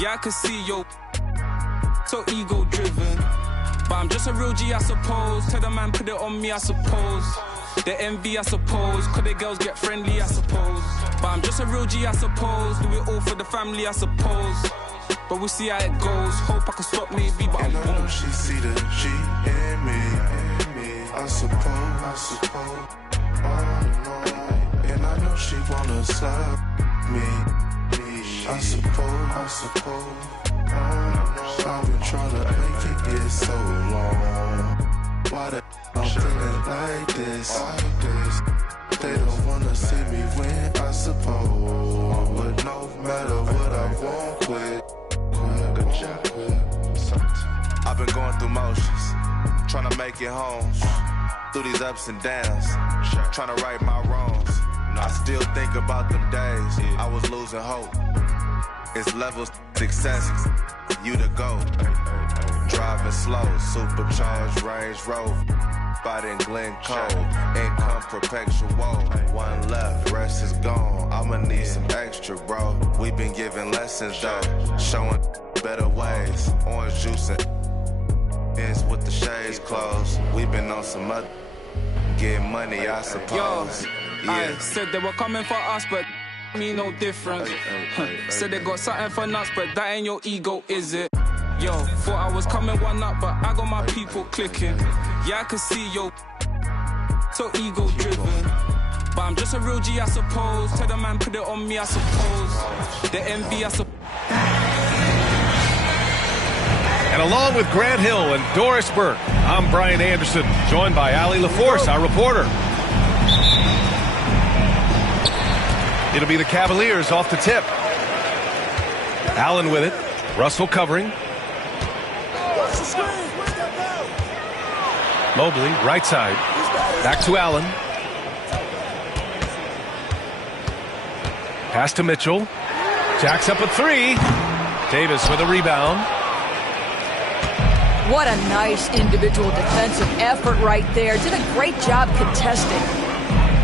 Yeah, I can see yo so ego driven, but I'm just a real G, I suppose. Tell the man put it on me, I suppose. The envy, I suppose, cause the girls get friendly, I suppose. But I'm just a real G, I suppose. Do it all for the family, I suppose. But we'll see how it goes. Hope I can stop maybe, but and I I know won't. she see the G in me, I suppose. And I know she wanna suck me, I suppose. I've been trying to make it get so long. Why the I'm feeling like this? They don't wanna see me win, I suppose. But no matter what I won't quit. I've been going through motions, trying to make it home. Through these ups and downs, trying to right my wrongs. I still think about them days I was losing hope. It's levels success, you the GOAT. Driving slow, supercharged Range Rover. Spot in Glencoe, income perpetual. One left, rest is gone. I'ma need some extra, bro. We been giving lessons though, showing better ways. Orange juice and with the shades closed. We been on some other getting money, I suppose. I said they were coming for us, but me no different. Said they got something for nuts, but that ain't your ego, is it? Yo, thought I was coming one up, but I got my people clicking. Yeah, I can see yo so ego driven, but I'm just a real G, I suppose. Tell the man put it on me, I suppose. The envy, I suppose. And along with Grant Hill and Doris Burke, I'm Brian Anderson, joined by Allie LaForce, our reporter. It'll be the Cavaliers off the tip. Allen with it. Russell covering. Mobley, right side. Back to Allen. Pass to Mitchell. Jacks up a three. Davis with a rebound. What a nice individual defensive effort right there. Did a great job contesting.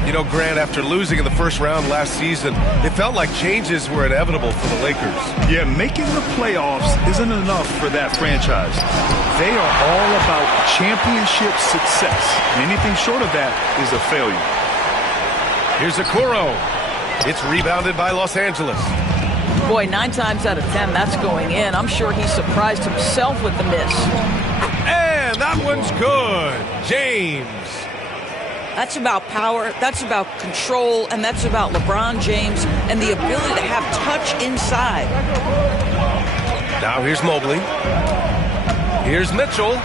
You know, Grant, after losing in the first round last season, it felt like changes were inevitable for the Lakers. Yeah, making the playoffs isn't enough for that franchise. They are all about championship success. Anything short of that is a failure. Here's Okoro. It's rebounded by Los Angeles. Boy, 9 times out of 10, that's going in. I'm sure he surprised himself with the miss. And that one's good. James. That's about power, that's about control, and that's about LeBron James and the ability to have touch inside. Now here's Mobley. Here's Mitchell.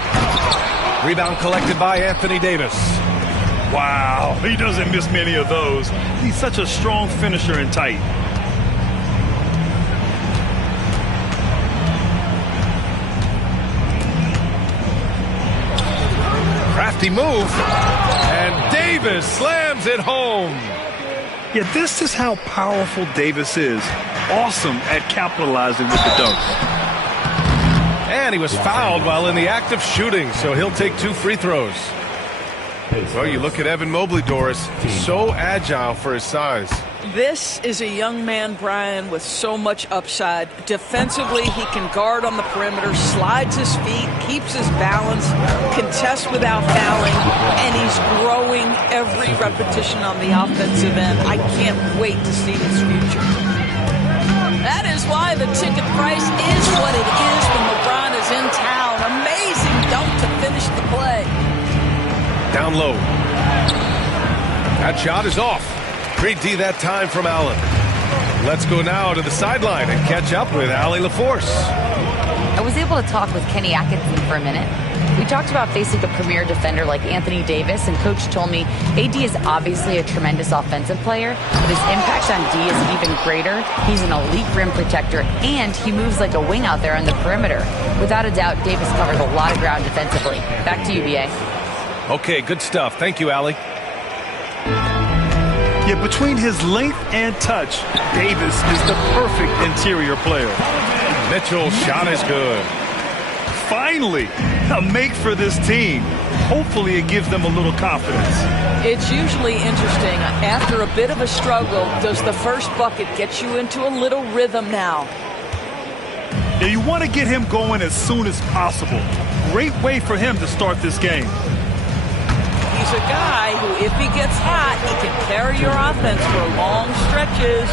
Rebound collected by Anthony Davis. Wow, he doesn't miss many of those. He's such a strong finisher and tight. Crafty move. And Davis slams it home. Yeah, this is how powerful Davis is. Awesome at capitalizing with the dunk. And he was fouled while in the act of shooting, so he'll take 2 free throws. Well, you look at Evan Mobley, Doris, so agile for his size. This is a young man, Brian, with so much upside. Defensively, he can guard on the perimeter, slides his feet, keeps his balance, contests without fouling, and he's growing every repetition on the offensive end. I can't wait to see his future. That is why the ticket price is what it is when LeBron is in town. Amazing dunk to finish the play. Down low. That shot is off. Great D that time from Allen. Let's go now to the sideline and catch up with Allie LaForce. I was able to talk with Kenny Atkinson for a minute. We talked about facing a premier defender like Anthony Davis, and Coach told me AD is obviously a tremendous offensive player, but his impact on D is even greater. He's an elite rim protector, and he moves like a wing out there on the perimeter. Without a doubt, Davis covers a lot of ground defensively. Back to you, BA. Okay, good stuff. Thank you, Allie. Yeah, between his length and touch, Davis is the perfect interior player. Mitchell's shot is good. Finally, a make for this team. Hopefully it gives them a little confidence. It's usually interesting. After a bit of a struggle, does the first bucket get you into a little rhythm now? Now, you want to get him going as soon as possible. Great way for him to start this game. He's a guy who, if he gets hot, he can carry your offense for long stretches.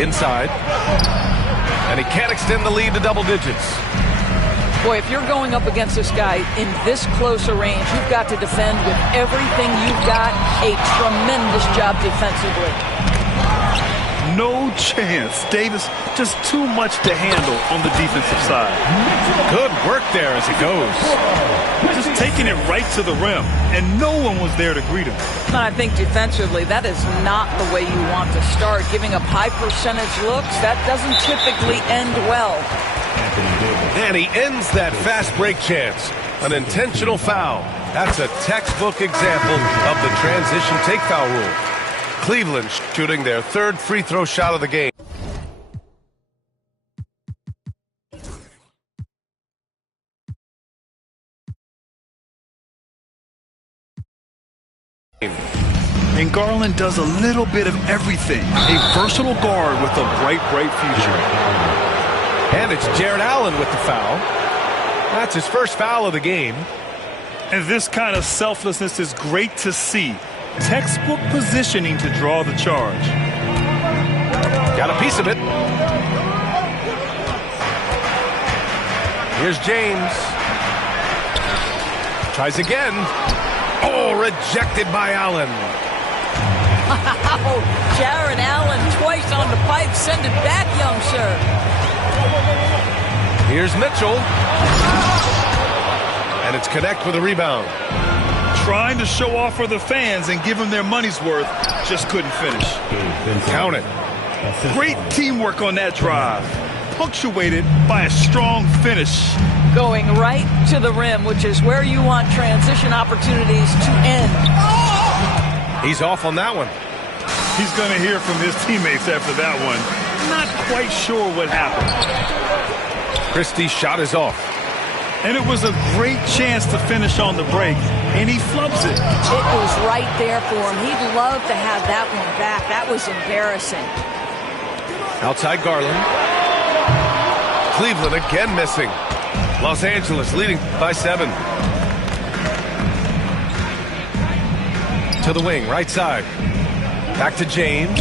Inside. And he can't extend the lead to double digits. Boy, if you're going up against this guy in this close a range, you've got to defend with everything you've got. A tremendous job defensively. No chance. Davis, just too much to handle on the defensive side. Good work there as he goes. Just taking it right to the rim, and no one was there to greet him. I think defensively, that is not the way you want to start. Giving up high percentage looks, that doesn't typically end well. And he ends that fast break chance. An intentional foul. That's a textbook example of the transition take foul rule. Cleveland shooting their third free throw shot of the game. And Garland does a little bit of everything. A versatile guard with a bright, bright future. And it's Jared Allen with the foul. That's his first foul of the game. And this kind of selflessness is great to see. Textbook positioning to draw the charge. Got a piece of it. Here's James. Tries again. Oh, rejected by Allen. Wow, Jared Allen twice on the pipe. Send it back, young sir. Here's Mitchell. And it's Connect with a rebound. Trying to show off for the fans and give them their money's worth. Just couldn't finish. Count it. Great teamwork on that drive. Punctuated by a strong finish. Going right to the rim, which is where you want transition opportunities to end. He's off on that one. He's going to hear from his teammates after that one. Not quite sure what happened. Christie's shot is off. And it was a great chance to finish on the break, and he flubs it. It was right there for him. He'd love to have that one back. That was embarrassing. Outside Garland. Cleveland again missing. Los Angeles leading by 7. To the wing, right side. Back to James.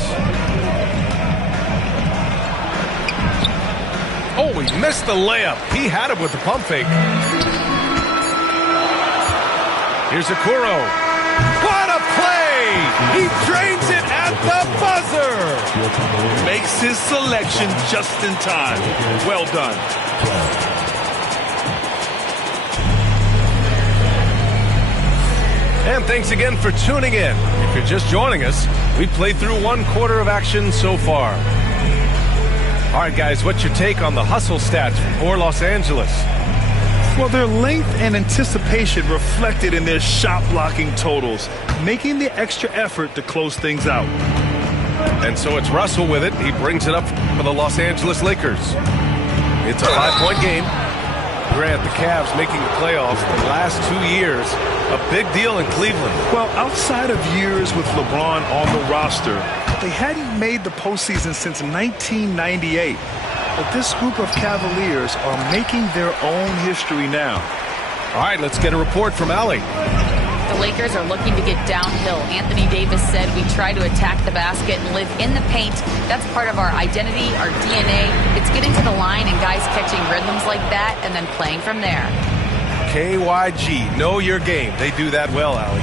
Oh, he missed the layup. He had it with the pump fake. Here's Okoro. What a play! He drains it at the buzzer! Makes his selection just in time. Well done. And thanks again for tuning in. If you're just joining us, we've played through 1 quarter of action so far. All right, guys, what's your take on the hustle stats for Los Angeles? Well, their length and anticipation reflected in their shot blocking totals, making the extra effort to close things out. And so it's Russell with it. He brings it up for the Los Angeles Lakers. It's a 5-point game. Grant, the Cavs making the playoffs the last 2 years. A big deal in Cleveland. Well, outside of years with LeBron on the roster, they hadn't made the postseason since 1998. But this group of Cavaliers are making their own history now. All right, let's get a report from Allie. The Lakers are looking to get downhill. Anthony Davis said we try to attack the basket and live in the paint. That's part of our identity, our DNA. It's getting to the line and guys catching rhythms like that and then playing from there. KYG, know your game. They do that well, Allie.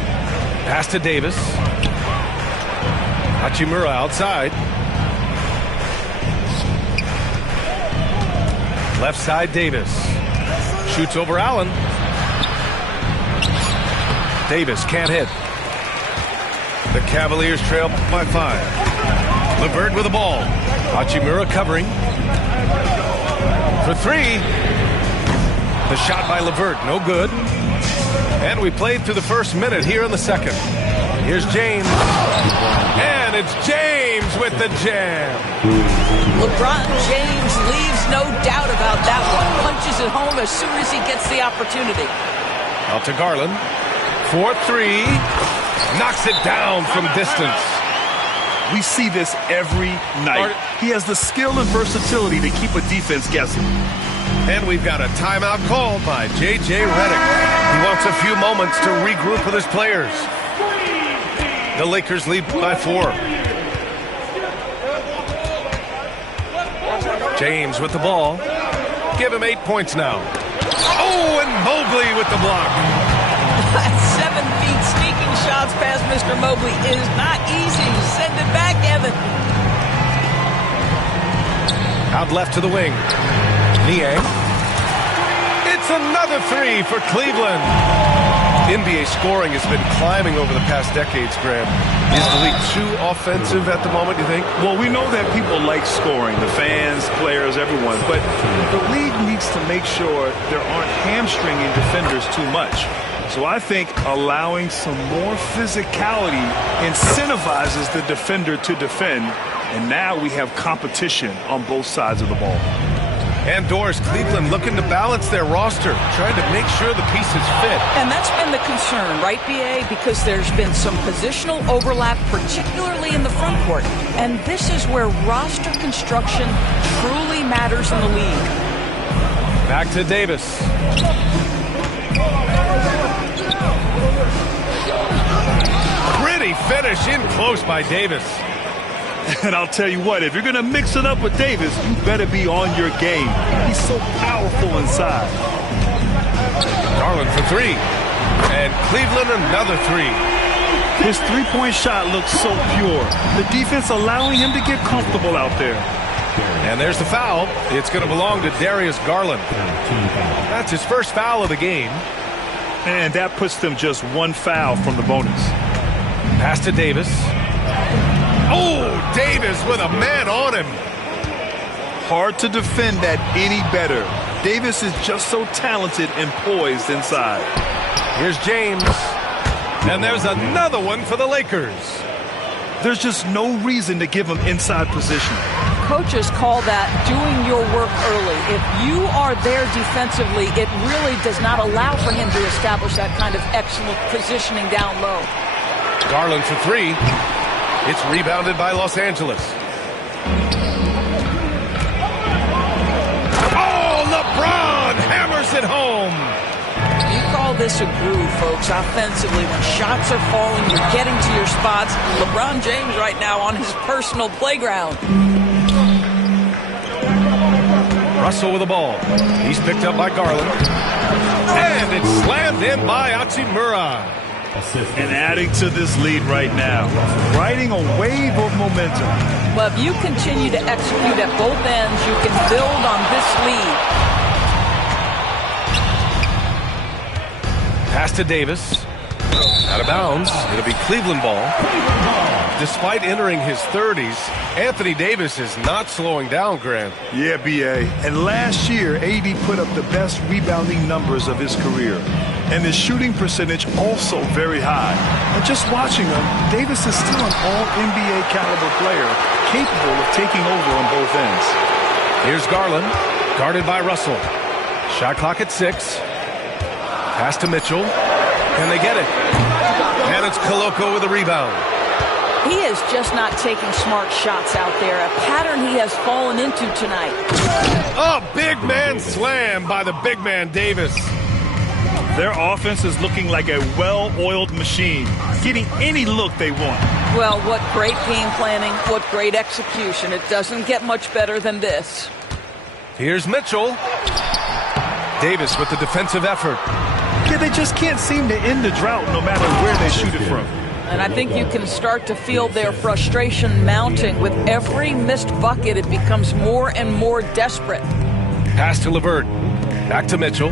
Pass to Davis. Hachimura outside. Left side, Davis. Shoots over Allen. Davis can't hit. The Cavaliers trail by 5. LeVert with the ball. Hachimura covering. For 3. The shot by LeVert, no good. And we played through the first minute here in the second. Here's James. And it's James with the jam. LeBron James leaves no doubt about that one. Punches it home as soon as he gets the opportunity. Out to Garland. 4-3. Knocks it down from distance. We see this every night. He has the skill and versatility to keep a defense guessing. And we've got a timeout called by J.J. Redick. He wants a few moments to regroup with his players. The Lakers lead by 4. James with the ball. Give him 8 points now. Oh, and Mobley with the block. 7 feet sneaking shots past Mr. Mobley is not easy. Send it back, Evan. Out left to the wing. Niang. It's another 3 for Cleveland. NBA scoring has been climbing over the past decades, Graham. Is the league too offensive at the moment, you think? Well, we know that people like scoring, the fans, players, everyone, but the league needs to make sure there aren't hamstringing defenders too much. So I think allowing some more physicality incentivizes the defender to defend, and now we have competition on both sides of the ball. And Doris, Cleveland looking to balance their roster, trying to make sure the pieces fit. And that's been the concern, right, B.A.? Because there's been some positional overlap, particularly in the front court. And this is where roster construction truly matters in the league. Back to Davis. Pretty finish in close by Davis. And I'll tell you what, if you're going to mix it up with Davis, you better be on your game. He's so powerful inside. Garland for 3. And Cleveland another 3. His three-point shot looks so pure. The defense allowing him to get comfortable out there. And there's the foul. It's going to belong to Darius Garland. That's his first foul of the game. And that puts them just 1 foul from the bonus. Pass to Davis. Oh, Davis with a man on him. Hard to defend that any better. Davis is just so talented and poised inside. Here's James. And there's another one for the Lakers. There's just no reason to give him inside position. Coaches call that doing your work early. If you are there defensively, it really does not allow for him to establish that kind of excellent positioning down low. Garland for 3. It's rebounded by Los Angeles. Oh, LeBron hammers it home. You call this a groove, folks, offensively. When shots are falling, you're getting to your spots. LeBron James right now on his personal playground. Russell with the ball. He's picked up by Garland. And it's slammed in by Hachimura. And adding to this lead right now, riding a wave of momentum. Well, if you continue to execute at both ends, you can build on this lead. Pass to Davis. Out of bounds. It'll be Cleveland ball. Despite entering his 30s, Anthony Davis is not slowing down, Grant. Yeah, B.A. And last year, A.D. put up the best rebounding numbers of his career. And his shooting percentage also very high. And just watching him, Davis is still an all-NBA caliber player, capable of taking over on both ends. Here's Garland, guarded by Russell. Shot clock at 6. Pass to Mitchell. Can they get it? And it's Koloko with a rebound. He is just not taking smart shots out there, a pattern he has fallen into tonight. A big man slam by the big man Davis. Their offense is looking like a well-oiled machine, getting any look they want. Well, what great game planning, what great execution. It doesn't get much better than this. Here's Mitchell. Davis with the defensive effort. Yeah, they just can't seem to end the drought no matter where they shoot it from. And I think you can start to feel their frustration mounting. With every missed bucket, it becomes more and more desperate. Pass to LeVert. Back to Mitchell.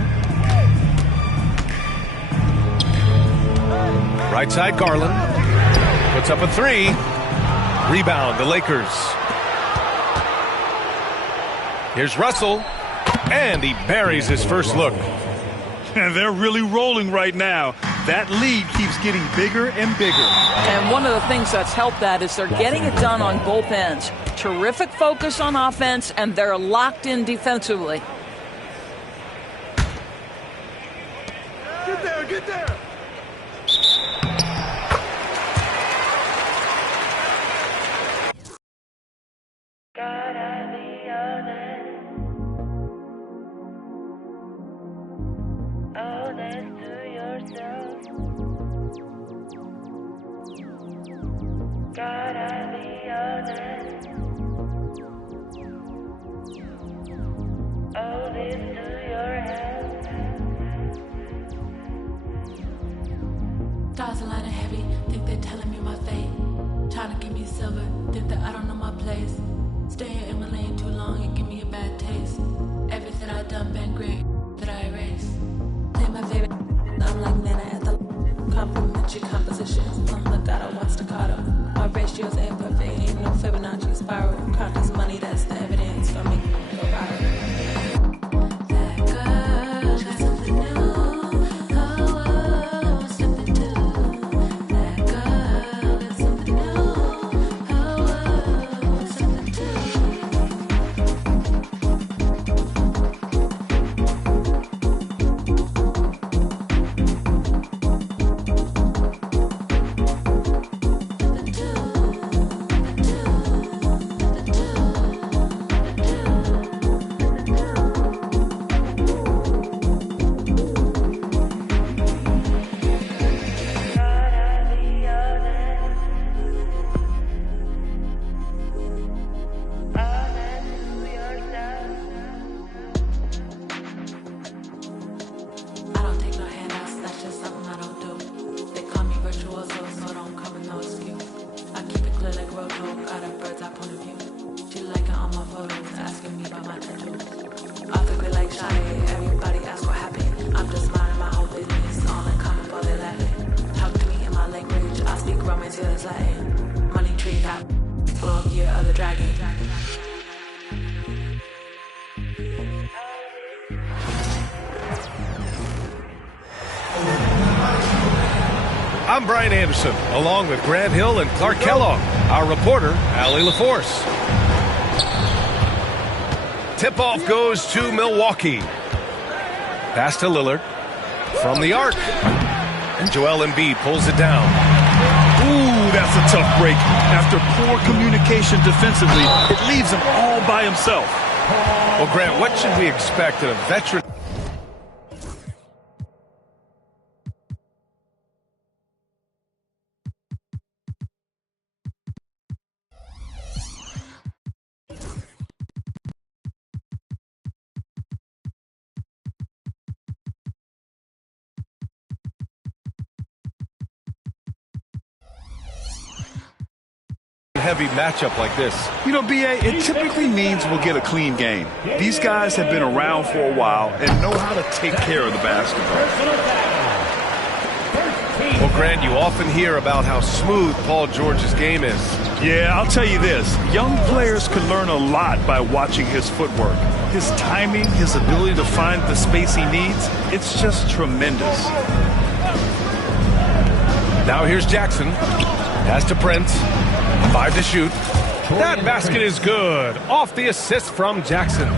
Right side, Garland. Puts up a 3. Rebound, the Lakers. Here's Russell. And he buries his first look. And they're really rolling right now. That lead keeps getting bigger and bigger. And one of the things that's helped that is they're getting it done on both ends. Terrific focus on offense, and they're locked in defensively. Get there, get there. Stars are lighting heavy, think they're telling me my fate. Trying to give me silver, think that I don't know my place. Stay here in my lane too long and give me a bad taste. Everything I've done been great, that I erase. Play my favorite, I'm like Nana at the complimentary compositions. I'm legato, one staccato. My ratio's imperfect, ain't no Fibonacci spiral. Count this money, that's the evidence for me. Go viral. That girl got something new. I'm Brian Anderson, along with Grant Hill and Clark Kellogg. Our reporter, Allie LaForce. Tip-off goes to Milwaukee. Pass to Lillard. From the arc. And Joel Embiid pulls it down. Ooh, that's a tough break. After poor communication defensively, it leaves him all by himself. Well, Grant, what should we expect in a veteran? Heavy matchup like this. You know, B.A., it typically means we'll get a clean game. These guys have been around for a while and know how to take care of the basketball. Well, Grant, you often hear about how smooth Paul George's game is. Yeah, I'll tell you this. Young players can learn a lot by watching his footwork. His timing, his ability to find the space he needs, it's just tremendous. Now here's Jackson. Pass to Prince. 5 to shoot. That basket is good. Off the assist from Jackson.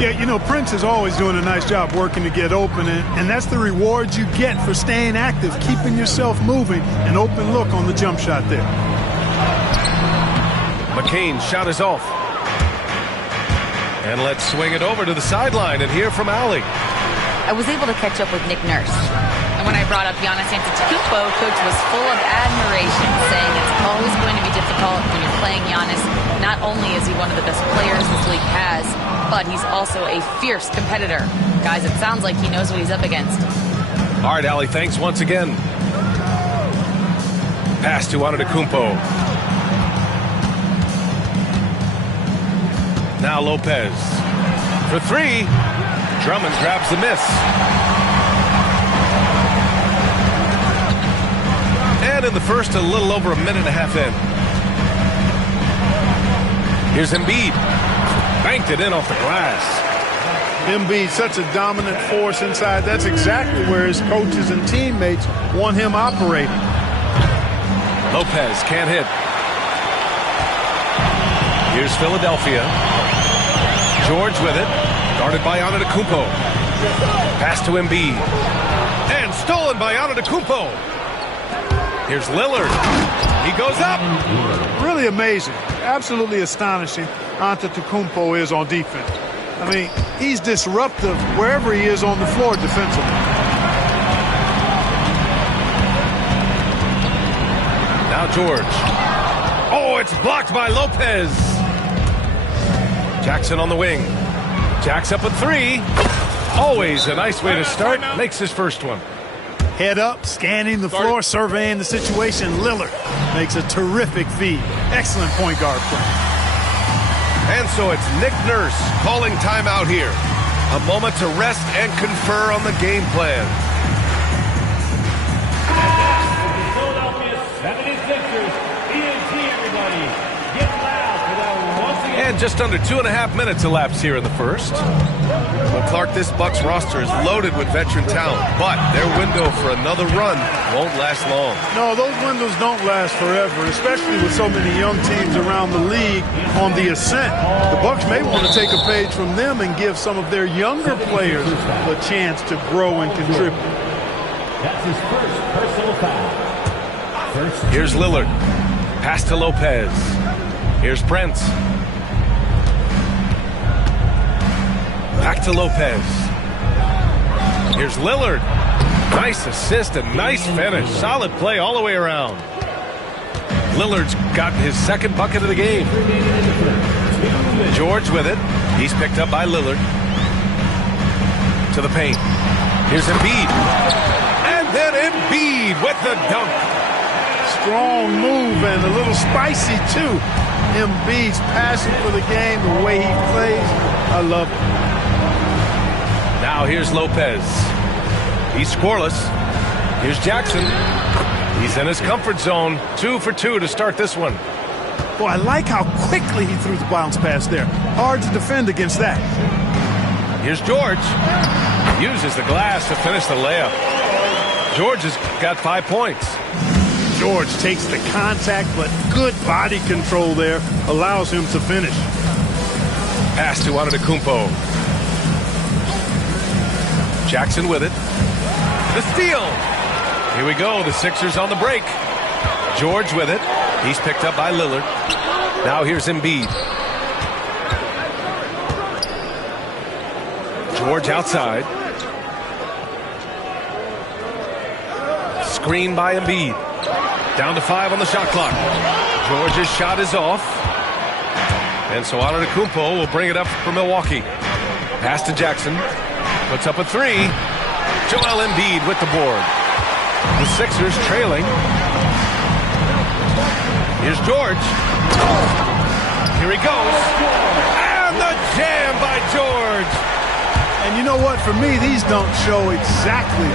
Yeah, you know, Prince is always doing a nice job working to get open, and that's the reward you get for staying active, keeping yourself moving, an open look on the jump shot there. McCain's shot is off. And let's swing it over to the sideline and hear from Allie. I was able to catch up with Nick Nurse. And when I brought up Giannis Antetokounmpo, Coach was full of admiration, saying it's always going to be difficult when you're playing Giannis. Not only is he one of the best players this league has, but he's also a fierce competitor. Guys, it sounds like he knows what he's up against. All right, Allie, thanks once again. Pass to Antetokounmpo. Now Lopez. For 3. Drummond grabs the miss. And in the first, a little over a minute and a half in. Here's Embiid. Banked it in off the glass. Embiid, such a dominant force inside. That's exactly where his coaches and teammates want him operating. Lopez can't hit. Here's Philadelphia. George with it. Guarded by Antetokounmpo. Pass to Embiid. And stolen by Antetokounmpo. Here's Lillard. He goes up. Really amazing. Absolutely astonishing Antetokounmpo is on defense. I mean, he's disruptive wherever he is on the floor defensively. Now George. Oh, it's blocked by Lopez. Jackson on the wing. Jacks up a three. Always a nice way to start. Makes his first one. Head up, scanning the floor, surveying the situation. Lillard makes a terrific feed. Excellent point guard play. And so it's Nick Nurse calling timeout here. A moment to rest and confer on the game plan. And just under 2.5 minutes elapsed here in the first. Well, Clark, this Bucks roster is loaded with veteran talent, but their window for another run won't last long. No, those windows don't last forever, especially with so many young teams around the league on the ascent. The Bucks may want to take a page from them and give some of their younger players a chance to grow and contribute. That's his first personal foul. Here's Lillard. Pass to Lopez. Here's Prince. Back to Lopez. Here's Lillard. Nice assist and nice finish. Solid play all the way around. Lillard's gotten his second bucket of the game. George with it. He's picked up by Lillard. To the paint. Here's Embiid. And then Embiid with the dunk. Strong move and a little spicy too. Embiid's passion for the game, the way he plays, I love it. Now here's Lopez. He's scoreless. Here's Jackson. He's in his comfort zone. 2 for 2 to start this one. Boy, I like how quickly he threw the bounce pass there. Hard to defend against that. Here's George. Uses the glass to finish the layup. George has got 5 points. George takes the contact, but good body control there allows him to finish. Pass to Antetokounmpo. Jackson with it. The steal. Here we go. The Sixers on the break. George with it. He's picked up by Lillard. Now here's Embiid. George outside. Screen by Embiid. Down to 5 on the shot clock. George's shot is off. And so Antetokounmpo will bring it up for Milwaukee. Pass to Jackson. Puts up a 3. Joel Embiid with the board. The Sixers trailing. Here's George. Here he goes. And the jam by George. And you know what? For me, these don't show exactly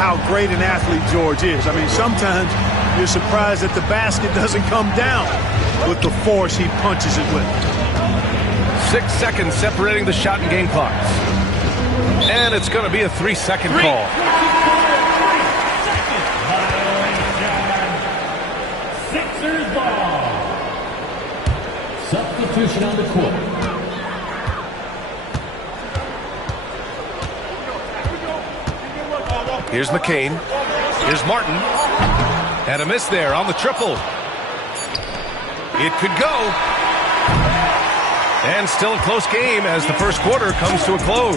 how great an athlete George is. I mean, sometimes you're surprised that the basket doesn't come down with the force he punches it with. 6 seconds separating the shot and game clocks. And it's going to be a 3-second call. Sixers ball. Substitution on the court. Here's McCain. Here's Martin. And a miss there on the triple. It could go. And still a close game as the first quarter comes to a close.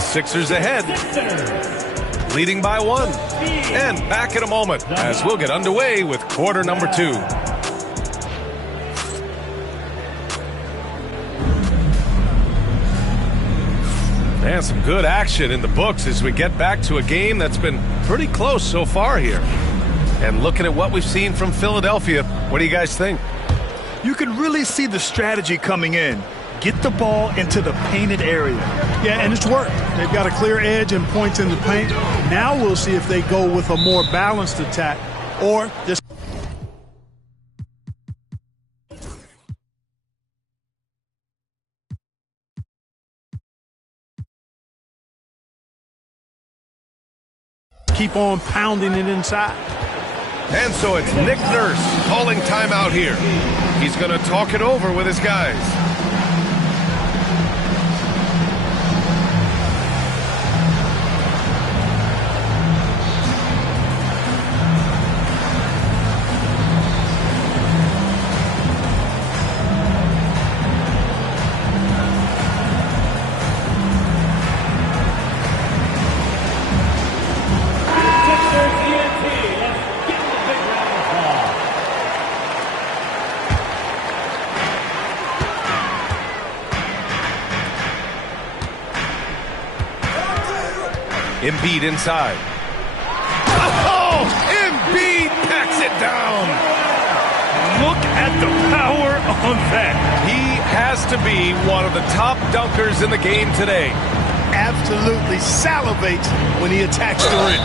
Sixers ahead. Leading by 1. And back in a moment as we'll get underway with quarter number 2. And some good action in the books as we get back to a game that's been pretty close so far here. And looking at what we've seen from Philadelphia, what do you guys think? You can really see the strategy coming in. Get the ball into the painted area. Yeah, and it's worked. They've got a clear edge and points in the paint. Now we'll see if they go with a more balanced attack or just keep on pounding it inside. And so it's Nick Nurse calling timeout here. He's going to talk it over with his guys. Embiid inside. Oh, Embiid packs it down. Look at the power on that. He has to be one of the top dunkers in the game today. Absolutely salivates when he attacks the rim.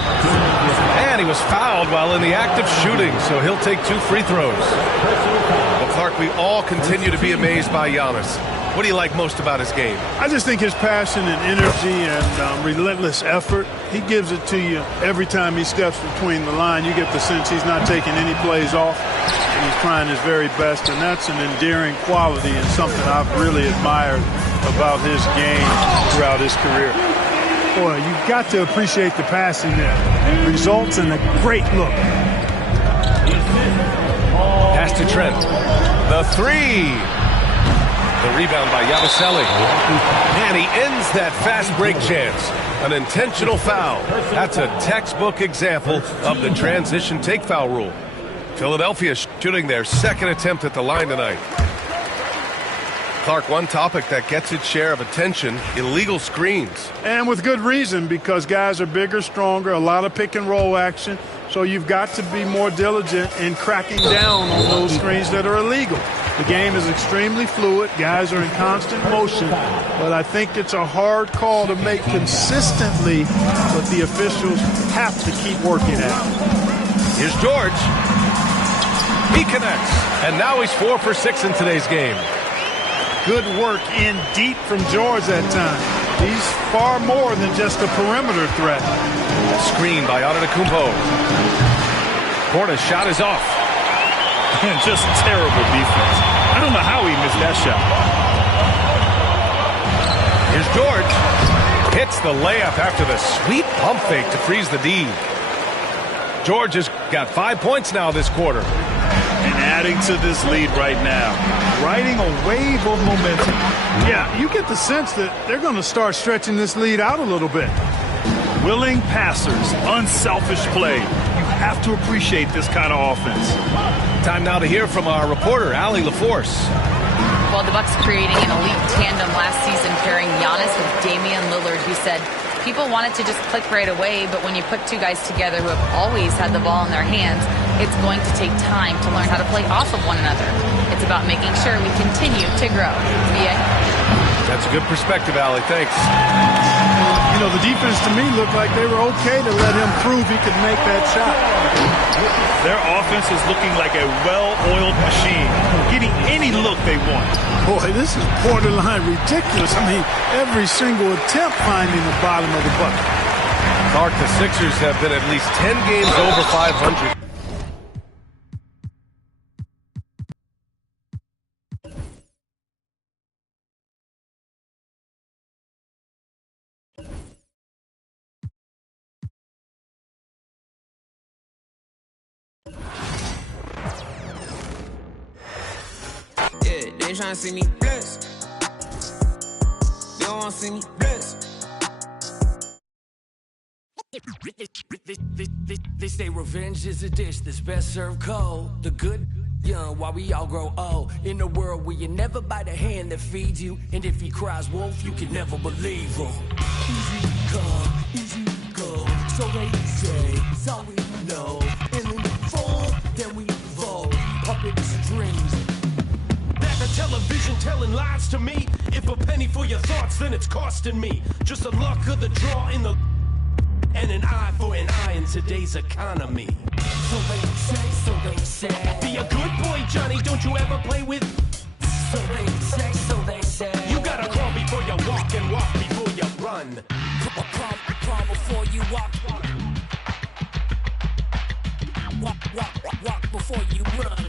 And he was fouled while in the act of shooting, so he'll take 2 free throws. Well, Clark, we all continue to be amazed by Giannis. What do you like most about his game? I just think his passion and energy and relentless effort, he gives it to you every time he steps between the line. You get the sense he's not taking any plays off, and he's trying his very best, and that's an endearing quality and something I've really admired about his game throughout his career. Boy, you've got to appreciate the passing there. Results in a great look. Pass to Trent. The 3. The rebound by Yabusele. And he ends that fast break chance. An intentional foul. That's a textbook example of the transition take foul rule. Philadelphia shooting their second attempt at the line tonight. Clark, one topic that gets its share of attention, illegal screens. And with good reason, because guys are bigger, stronger, a lot of pick and roll action. So you've got to be more diligent in cracking down on those screens that are illegal. The game is extremely fluid. Guys are in constant motion. But I think it's a hard call to make consistently, but the officials have to keep working at it. Here's George. He connects. And now he's 4 for 6 in today's game. Good work in deep from George that time. He's far more than just a perimeter threat. Screen by Antetokounmpo. Porter's shot is off. Just terrible defense. I don't know how he missed that shot. Here's George. Hits the layup after the sweet pump fake to freeze the D. George has got 5 points now this quarter. And adding to this lead right now. Riding a wave of momentum. Yeah, you get the sense that they're going to start stretching this lead out a little bit. Willing passers, unselfish play. You have to appreciate this kind of offense. Time now to hear from our reporter, Allie LaForce. Well, the Bucks creating an elite tandem last season pairing Giannis with Damian Lillard, who said people wanted to just click right away, but when you put 2 guys together who have always had the ball in their hands, it's going to take time to learn how to play off of one another. It's about making sure we continue to grow. B.A.? That's a good perspective, Allie. Thanks. You know, the defense to me looked like they were okay to let him prove he could make that shot. Their offense is looking like a well-oiled machine, getting any look they want. Boy, this is borderline ridiculous. I mean, every single attempt finding the bottom of the bucket. Clark, the Sixers have been at least 10 games over 500. They tryna see me blessed. They don't wanna see me blessed. They say revenge is a dish that's best served cold. The good young while we all grow old. In a world where you never bite a hand that feeds you, and if he cries wolf, you can never believe him. Easy come, easy go. So they say, it's all we know. And in the fall, then we fold. Puppet strings. The television telling lies to me. If a penny for your thoughts, then it's costing me. Just the luck of the draw in the and an eye for an eye in today's economy. So they say. Be a good boy, Johnny. Don't you ever play with. So they say. You gotta crawl before you walk and walk before you run. Crawl before you walk. Walk before you run.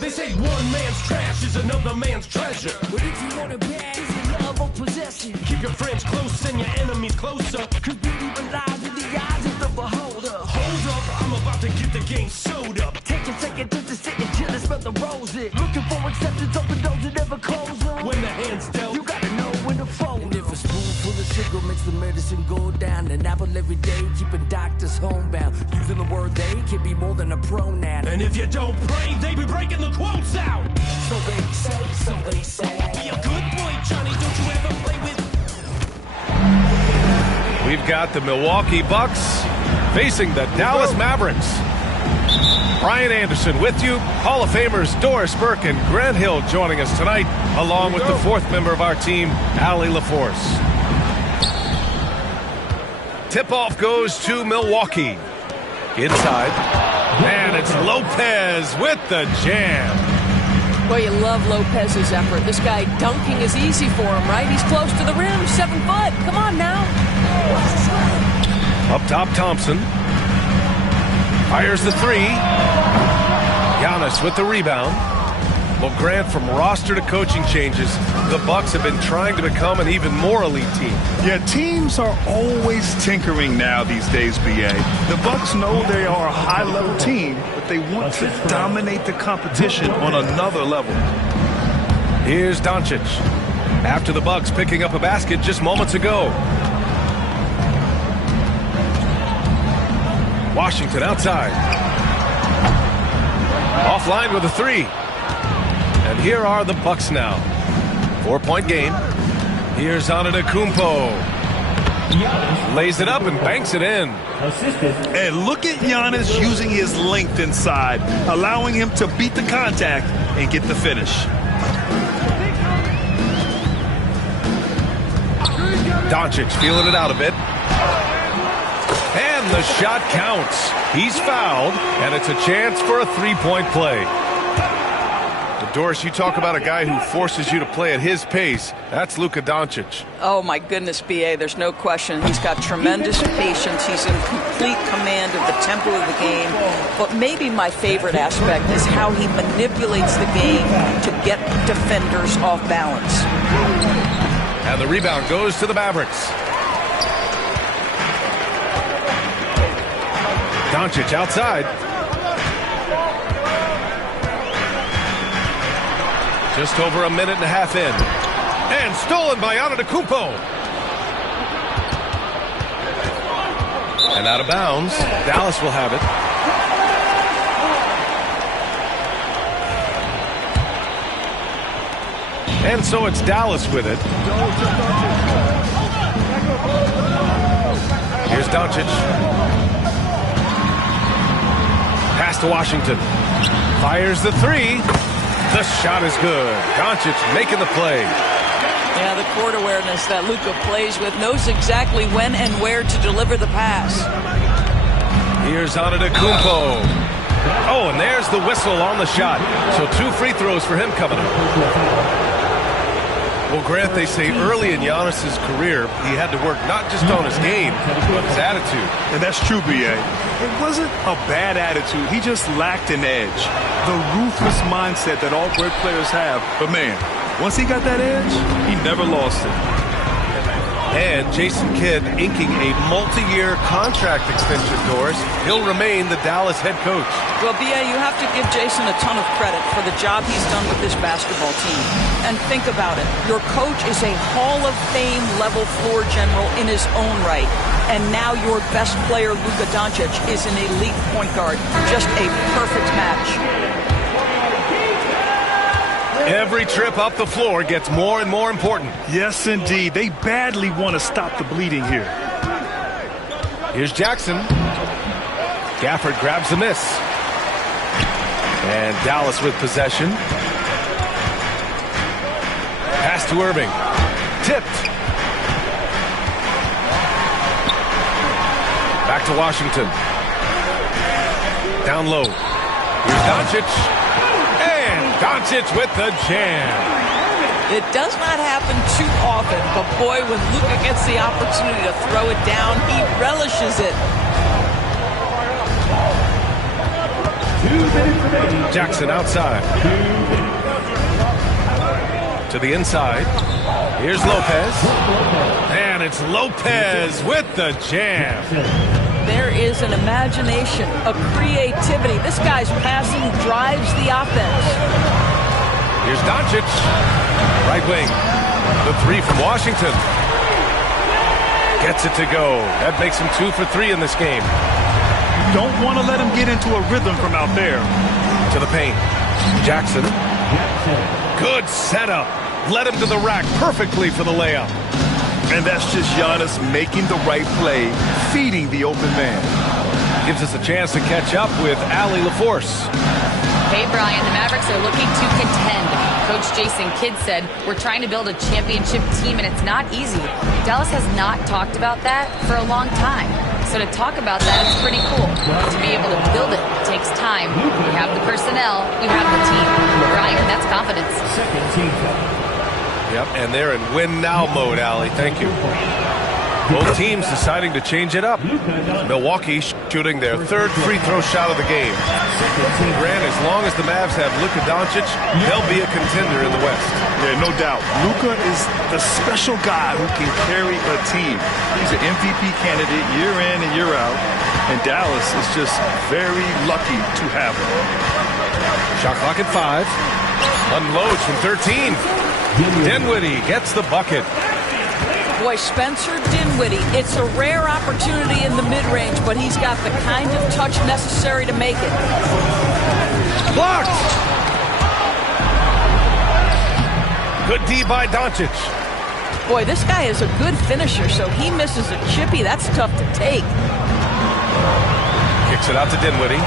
They say one man's trash is another man's treasure. But if you want it bad, is it love or possession? Keep your friends close and your enemies closer. Cause beauty lies in the eyes of the beholder. Hold up, I'm about to get the game sewed up. Take a second just to sit and chill and smell the roses. Looking for a exceptions open doors that never close them. When the hand's dealt, You gotta know when to fold. and if a spoonful of sugar makes the medicine go down, an apple every day, keeping doctors homebound. Using the word they can be more than a pronoun. And if you don't pray, they be breaking the quotes out. So they say, so they say. Be a good boy, Johnny, don't you ever play with. We've got the Milwaukee Bucks facing the Dallas Mavericks. Brian Anderson with you. Hall of Famers Doris Burke and Grant Hill joining us tonight, along with the fourth member of our team, Allie LaForce. Tip-off goes to Milwaukee. Inside. And it's Lopez with the jam. Boy, you love Lopez's effort. This guy dunking is easy for him, right? He's close to the rim, 7 foot. Come on now. Up top, Thompson. Fires the three. Giannis with the rebound. Well, Grant, from roster to coaching changes, the Bucks have been trying to become an even more elite team. Yeah, teams are always tinkering now these days, BA. The Bucks know they are a high-level team, but they want to dominate the competition on another level. Here's Doncic. After the Bucks picking up a basket just moments ago. Washington outside. Offline with a three. And here are the Bucks now. 4-point game. Here's Antetokounmpo. Lays it up and banks it in. And look at Giannis using his length inside, allowing him to beat the contact and get the finish. Doncic feeling it out a bit. And the shot counts. He's fouled, and it's a chance for a three-point play. Doris, you talk about a guy who forces you to play at his pace. That's Luka Doncic. Oh, my goodness, B.A., there's no question. He's got tremendous patience. He's in complete command of the tempo of the game. But maybe my favorite aspect is how he manipulates the game to get defenders off balance. And the rebound goes to the Mavericks. Doncic outside. Just over a minute and a half in. And stolen by Antetokounmpo. And out of bounds. Dallas will have it. And so it's Dallas with it. Here's Doncic. Pass to Washington. Fires the three. The shot is good. Doncic making the play. Yeah, the court awareness that Luka plays with, knows exactly when and where to deliver the pass. Here's Antetokounmpo. Oh, and there's the whistle on the shot. So 2 free throws for him coming up. Well, Grant, they say early in Giannis's career, he had to work not just on his game, but his attitude. And that's true, B.A. It wasn't a bad attitude. He just lacked an edge. The ruthless mindset that all great players have. But, man, once he got that edge, he never lost it. And Jason Kidd inking a multi-year contract extension, Doris. He'll remain the Dallas head coach. Well, B.A., you have to give Jason a ton of credit for the job he's done with this basketball team. And think about it. Your coach is a Hall of Fame level floor general in his own right. And now your best player, Luka Doncic, is an elite point guard. Just a perfect match. Every trip up the floor gets more and more important. Yes, indeed. They badly want to stop the bleeding here. Here's Jackson. Gafford grabs the miss. And Dallas with possession. Pass to Irving. Tipped. Back to Washington. Down low. Here's Doncic. Doncic with the jam. It does not happen too often, but boy, when Luka gets the opportunity to throw it down, he relishes it. Jackson outside. To the inside. Here's Lopez. And it's Lopez with the jam. There is an imagination, a creativity. This guy's passing drives the offense. Here's Doncic. Right wing. The three from Washington. Gets it to go. That makes him 2 for 3 in this game. Don't want to let him get into a rhythm from out there. To the paint. Jackson. Good setup. Led him to the rack perfectly for the layup. And that's just Giannis making the right play, feeding the open man. Gives us a chance to catch up with Allie LaForce. Hey, Brian, the Mavericks are looking to contend. Coach Jason Kidd said, we're trying to build a championship team, and it's not easy. Dallas has not talked about that for a long time. So to talk about that, it's pretty cool. To be able to build it takes time. You have the personnel, you have the team. Brian, that's confidence. Yep, and they're in win-now mode, Allie. Thank you. Both teams deciding to change it up. Milwaukee shooting their third free throw shot of the game. Grant, as long as the Mavs have Luka Doncic, they'll be a contender in the West. Yeah, no doubt. Luka is the special guy who can carry a team. He's an MVP candidate year in and year out, and Dallas is just very lucky to have him. Shot clock at 5. Unloads from 13. Dinwiddie gets the bucket. Boy, Spencer Dinwiddie, it's a rare opportunity in the mid-range, but he's got the kind of touch necessary to make it. Blocked! Good D by Doncic. Boy, this guy is a good finisher, so he misses a chippy. That's tough to take. Kicks it out to Dinwiddie.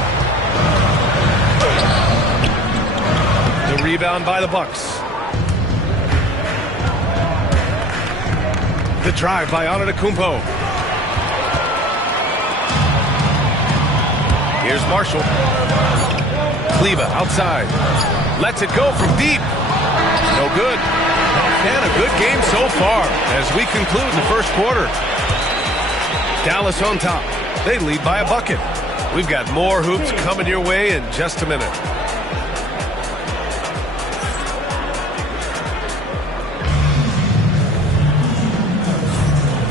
The rebound by the Bucks. The drive by Antetokounmpo. Here's Marshall. Kleber outside. Lets it go from deep. No good. And a good game so far as we conclude the first quarter. Dallas on top. They lead by a bucket. We've got more hoops coming your way in just a minute.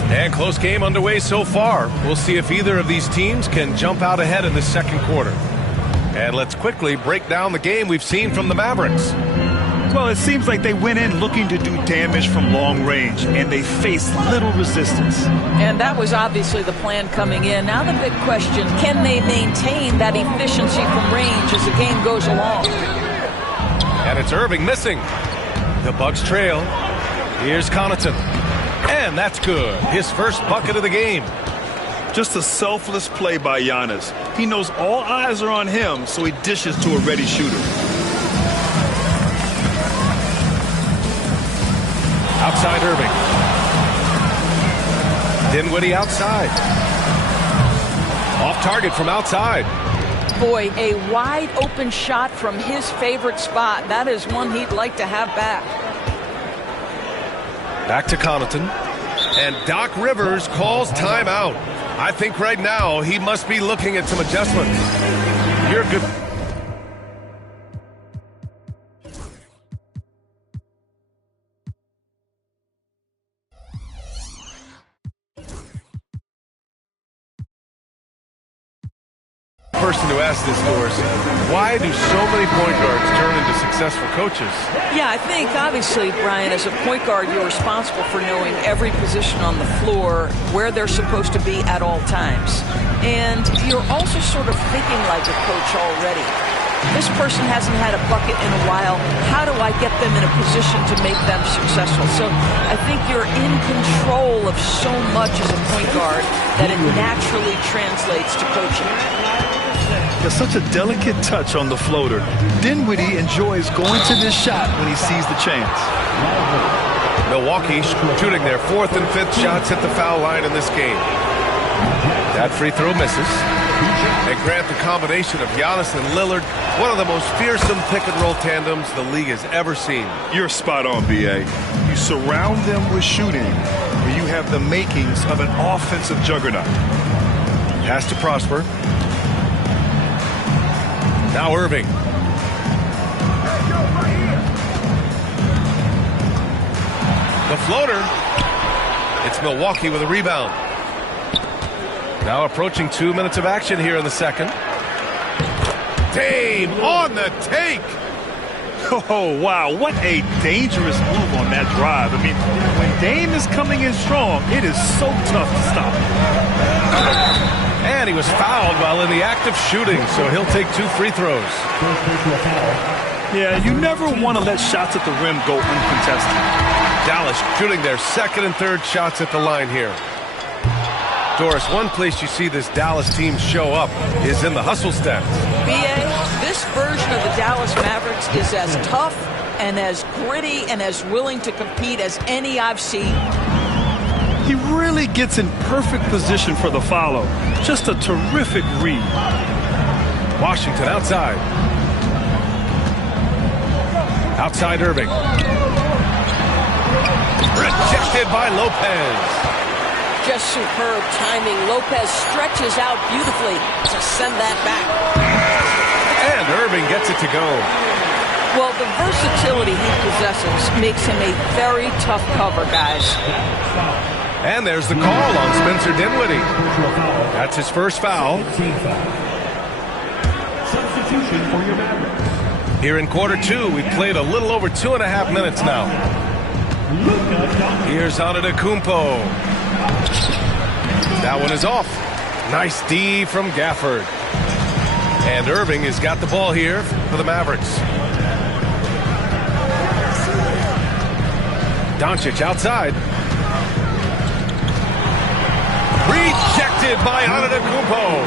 And close game underway so far. We'll see if either of these teams can jump out ahead in the second quarter. And let's quickly break down the game we've seen from the Mavericks. Well, it seems like they went in looking to do damage from long range, and they faced little resistance. And that was obviously the plan coming in. Now the big question, can they maintain that efficiency from range as the game goes along? And it's Irving missing. The Bucks trail. Here's Connaughton. And that's good. His first bucket of the game. Just a selfless play by Giannis. He knows all eyes are on him, so he dishes to a ready shooter. Outside Irving. Dinwiddie outside. Off target from outside. Boy, a wide open shot from his favorite spot. That is one he'd like to have back. Back to Connaughton. And Doc Rivers calls timeout. I think right now he must be looking at some adjustments. You're good. Person who asked this to us, why do so many point guards turn into successful coaches? Yeah, I think obviously, Brian, as a point guard, you're responsible for knowing every position on the floor, where they're supposed to be at all times. And you're also sort of thinking like a coach already. This person hasn't had a bucket in a while. How do I get them in a position to make them successful? So I think you're in control of so much as a point guard that it naturally translates to coaching. There's such a delicate touch on the floater. Dinwiddie enjoys going to this shot when he sees the chance. Milwaukee shooting their 4th and 5th shots at the foul line in this game. That free throw misses. And Grant, the combination of Giannis and Lillard, one of the most fearsome pick-and-roll tandems the league has ever seen. You're spot on, B.A. You surround them with shooting, and you have the makings of an offensive juggernaut. Has to Prosper. Now Irving. The floater. It's Milwaukee with a rebound. Now approaching 2 minutes of action here in the second. Dame on the take. Oh, wow. What a dangerous move on that drive. I mean, when Dame is coming in strong, it is so tough to stop. And he was fouled while in the act of shooting, so he'll take 2 free throws. Yeah, you never want to let shots at the rim go uncontested. Dallas shooting their second and third shots at the line here. Doris, one place you see this Dallas team show up is in the hustle stats. B.A., this version of the Dallas Mavericks is as tough and as gritty and as willing to compete as any I've seen. He really gets in perfect position for the follow. Just a terrific read. Washington outside. Outside Irving. Rejected by Lopez. Just superb timing. Lopez stretches out beautifully to send that back. And Irving gets it to go. Well, the versatility he possesses makes him a very tough cover, guys. And there's the call on Spencer Dinwiddie. That's his first foul. Substitution for your Mavericks. Here in quarter 2, we've played a little over 2.5 minutes now. Here's Antetokounmpo. That one is off. Nice D from Gafford. And Irving has got the ball here for the Mavericks. Doncic outside. Rejected by Antetokounmpo.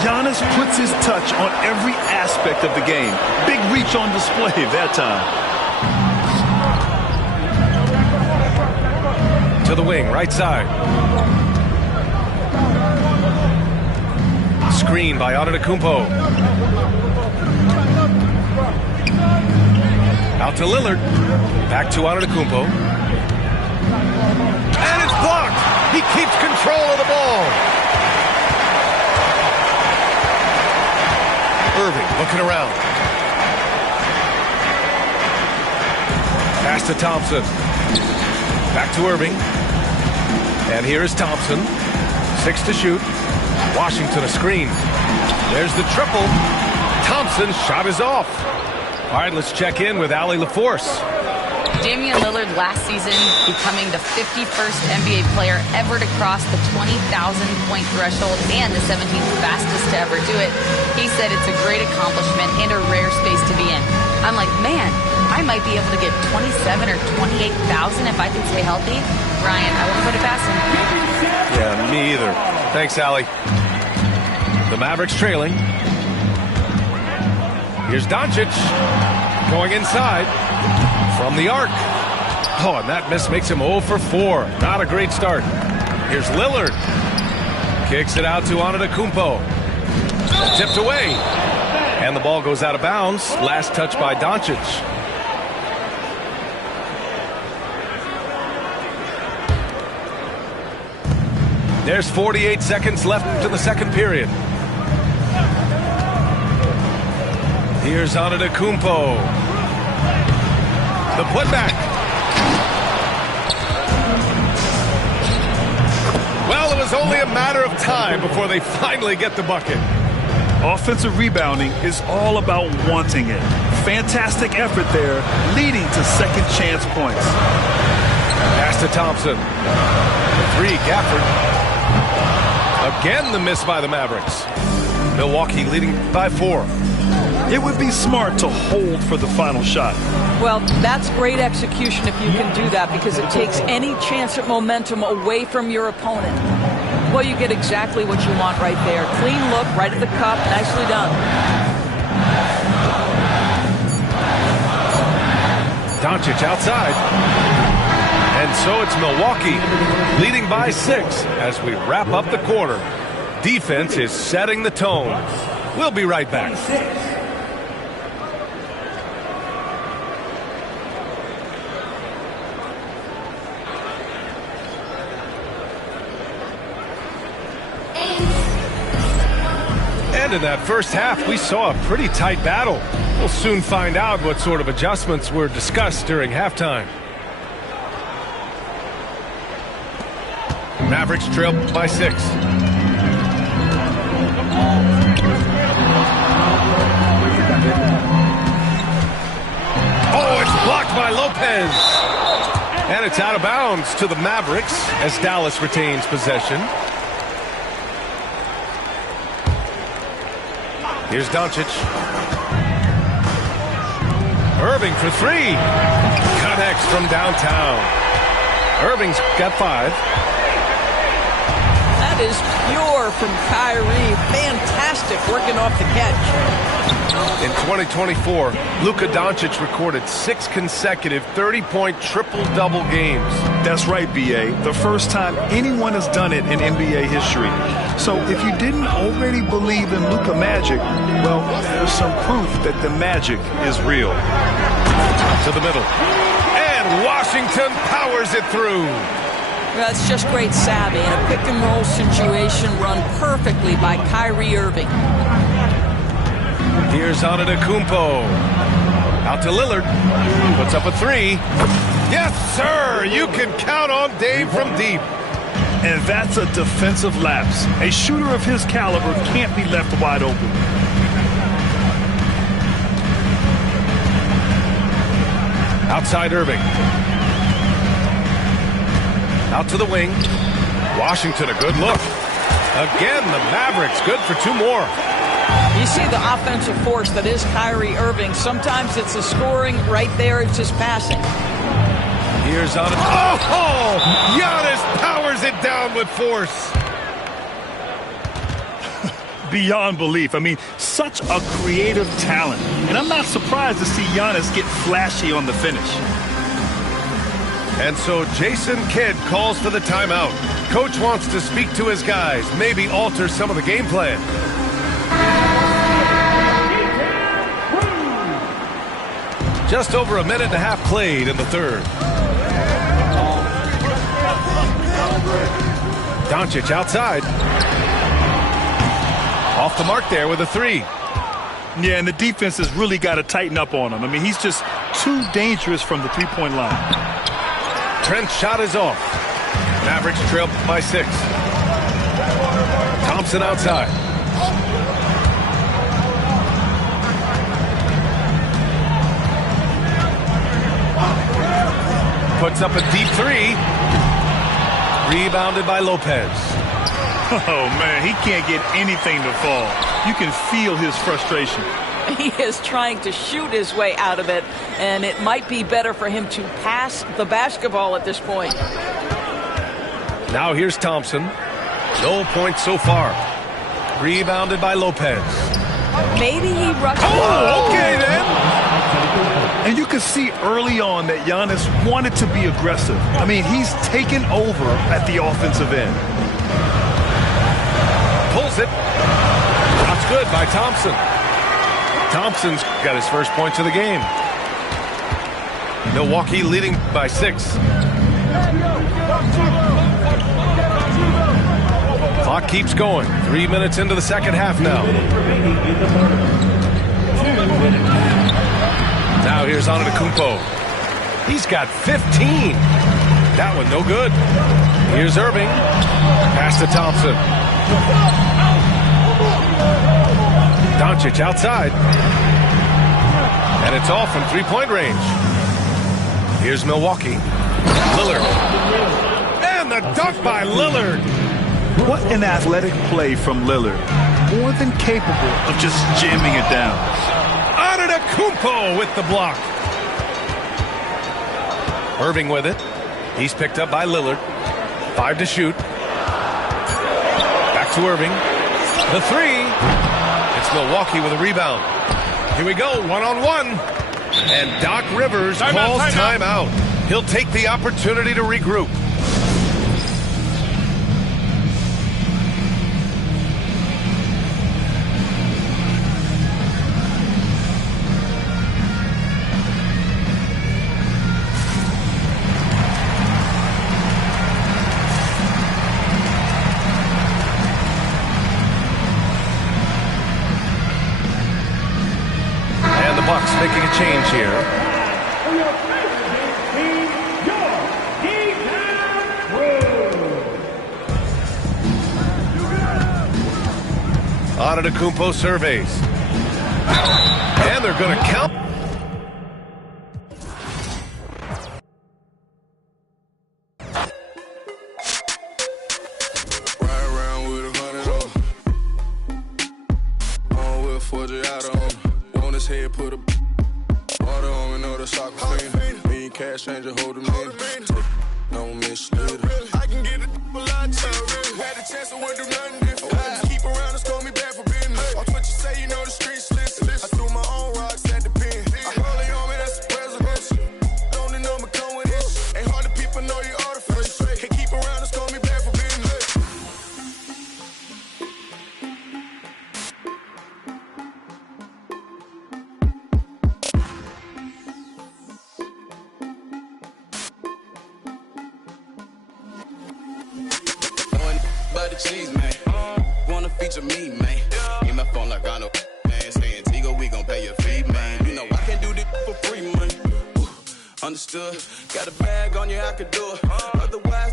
Giannis puts his touch on every aspect of the game. Big reach on display that time. To the wing, right side. Screen by Antetokounmpo. Out to Lillard. Back to Antetokounmpo. And it's blocked. He keeps control of the ball. Irving looking around. Pass to Thompson. Back to Irving. And here is Thompson. 6 to shoot. Washington a screen. There's the triple. Thompson's shot is off. All right, let's check in with Allie LaForce. Damian Lillard last season becoming the 51st NBA player ever to cross the 20,000-point threshold and the 17th fastest to ever do it. He said it's a great accomplishment and a rare space to be in. I'm like, man, I might be able to get 27 or 28,000 if I can stay healthy. Ryan, I won't put it past him. Yeah, me either. Thanks, Allie. The Mavericks trailing. Here's Doncic going inside from the arc. Oh, and that miss makes him 0 for 4. Not a great start. Here's Lillard. Kicks it out to Antetokounmpo. Tipped away. And the ball goes out of bounds. Last touch by Doncic. There's 48 seconds left to the second period. Here's Antetokounmpo. The putback. Well, it was only a matter of time before they finally get the bucket. Offensive rebounding is all about wanting it. Fantastic effort there, leading to second chance points. Pass to Thompson. 3, Gafford. Again, the miss by the Mavericks. Milwaukee leading by 4. It would be smart to hold for the final shot. Well, that's great execution if you can do that, because it takes any chance at momentum away from your opponent. Well, you get exactly what you want right there. Clean look, right at the cup. Nicely done. Doncic outside. And so it's Milwaukee leading by 6 as we wrap up the quarter. Defense is setting the tone. We'll be right back. And in that first half, we saw a pretty tight battle. We'll soon find out what sort of adjustments were discussed during halftime. Mavericks trail by 6. And it's out of bounds to the Mavericks as Dallas retains possession. Here's Doncic. Irving for three. Connects from downtown. Irving's got 5. That is pure from Kyrie. Fantastic working off the catch. In 2024, Luka Doncic recorded 6 consecutive 30-point triple-double games. That's right, B.A. The first time anyone has done it in NBA history. So if you didn't already believe in Luka magic, well, there's some proof that the magic is real. To the middle. And Washington powers it through. That's just great savvy. In a pick-and-roll situation run perfectly by Kyrie Irving. Here's Antetokounmpo. Out to Lillard. Puts up a 3. Yes, sir! You can count on Dave from deep. And that's a defensive lapse. A shooter of his caliber can't be left wide open. Outside Irving. Out to the wing. Washington, a good look. Again, the Mavericks good for 2 more. You see the offensive force that is Kyrie Irving. Sometimes it's the scoring. Right there, it's just passing. Here's Antetokounmpo. Oh! Giannis powers it down with force. Beyond belief. I mean, such a creative talent. And I'm not surprised to see Giannis get flashy on the finish. And so Jason Kidd calls for the timeout. Coach wants to speak to his guys, maybe alter some of the game plan. Just over a minute and a half played in the third. Doncic outside. Off the mark there with a 3. Yeah, and the defense has really got to tighten up on him. I mean, he's just too dangerous from the three-point line. Trent's shot is off. Mavericks trail by 6. Thompson outside. Puts up a deep 3. Rebounded by Lopez. Oh, man, he can't get anything to fall. You can feel his frustration. He is trying to shoot his way out of it, and it might be better for him to pass the basketball at this point. Now here's Thompson. No points so far. Rebounded by Lopez. Maybe he rushed. Oh, okay then. And you could see early on that Giannis wanted to be aggressive. I mean, he's taken over at the offensive end. Pulls it. That's good by Thompson. Thompson's got his first points of the game. Milwaukee leading by 6. Clock keeps going. 3 minutes into the second half now. Now here's Antetokounmpo. He's got 15. That one no good. Here's Irving. Pass to Thompson. Doncic outside. And it's off from 3-point range. Here's Milwaukee. Lillard. And the dunk by Lillard. What an athletic play from Lillard. More than capable of just jamming it down. Antetokounmpo with the block. Irving with it. He's picked up by Lillard. 5 to shoot. Back to Irving. The 3. It's Milwaukee with a rebound. Here we go, 1-on-1. And Doc Rivers calls timeout. He'll take the opportunity to regroup. Making a change here. Antetokounmpo surveys. And they're going to count. the soccer fiend. Me and cash changer, hold them in. Don't mislead her. I can get it a lot cheaper. Had a chance, I wouldn't do nothing different. Just keep around and scold me back for business. Watch what you say, you know the streets listen. I threw my own rocks at the pen. I hold it on me, that's the presidential. Don't need no McCone with this. Ain't hard to people know you artificial. Can't keep around and scold me back for business. By the cheese, man. Wanna feature me, man. In my phone like I know, man. Saying Tigo, we gon' pay your fee, man. You know I can't do this for free, man. Understood. Got a bag on you, I could do it. Otherwise,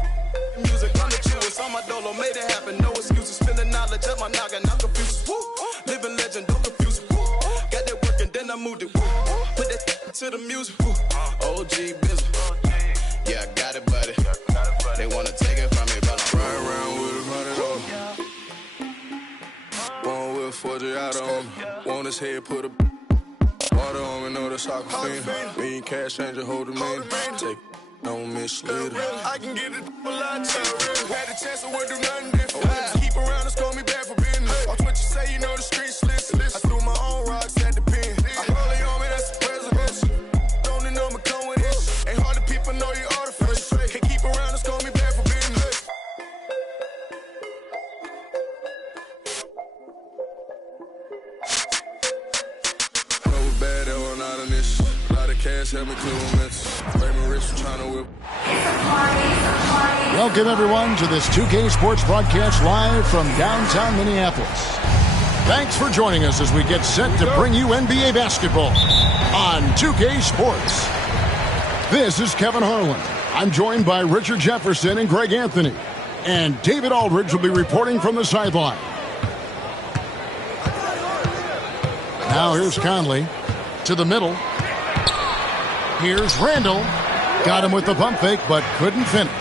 music on the chewers. On my dolo, made it happen. No excuses. Spilling knowledge up my noggin, not confused. Woo. Living legend, don't confuse it. Woo. Got that work and then I moved it. Woo. Put that to the music. Woo. OG business. Yeah, I got it, buddy. They wanna take it from me, but I'm right around with One with 40 out on me. Want his head, put a water on me, know the soccer fiend. Me and cash changer, hold him in. Take, don't mislead her. I can get it a lot cheaper. Had a chance, I wouldn't do nothing different. Just keep around and scold me back for business. Watch what you say, you know the streets listen. I threw my own rocks at the pen. I hold it on me, that's the presidential. Don't need no McCone with this. Ain't hard to people know you artificial. Can't keep around and scold me back for business. Bad, that one out of this. A lot of cash, help me clear my mental. Raymond Rich trying to whip. Welcome, everyone, to this 2K Sports broadcast live from downtown Minneapolis. Thanks for joining us as we get set to bring you NBA basketball on 2K Sports. This is Kevin Harlan. I'm joined by Richard Jefferson and Greg Anthony. And David Aldridge will be reporting from the sideline. Now here's Conley. To the middle. Here's Randall. Got him with the pump fake, but couldn't finish.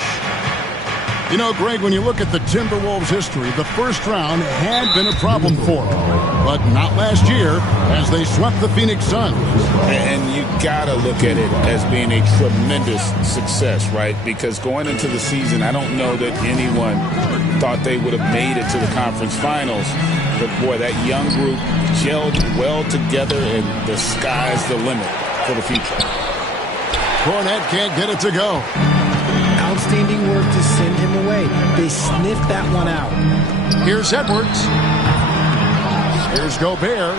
You know, Greg, when you look at the Timberwolves' history, the first round had been a problem for them. But not last year, as they swept the Phoenix Suns. And you got to look at it as being a tremendous success, right? Because going into the season, I don't know that anyone thought they would have made it to the conference finals. But, boy, that young group gelled well together, and the sky's the limit for the future. Cornette can't get it to go. Outstanding work to send him away. They sniffed that one out. Here's Edwards. Here's Gobert.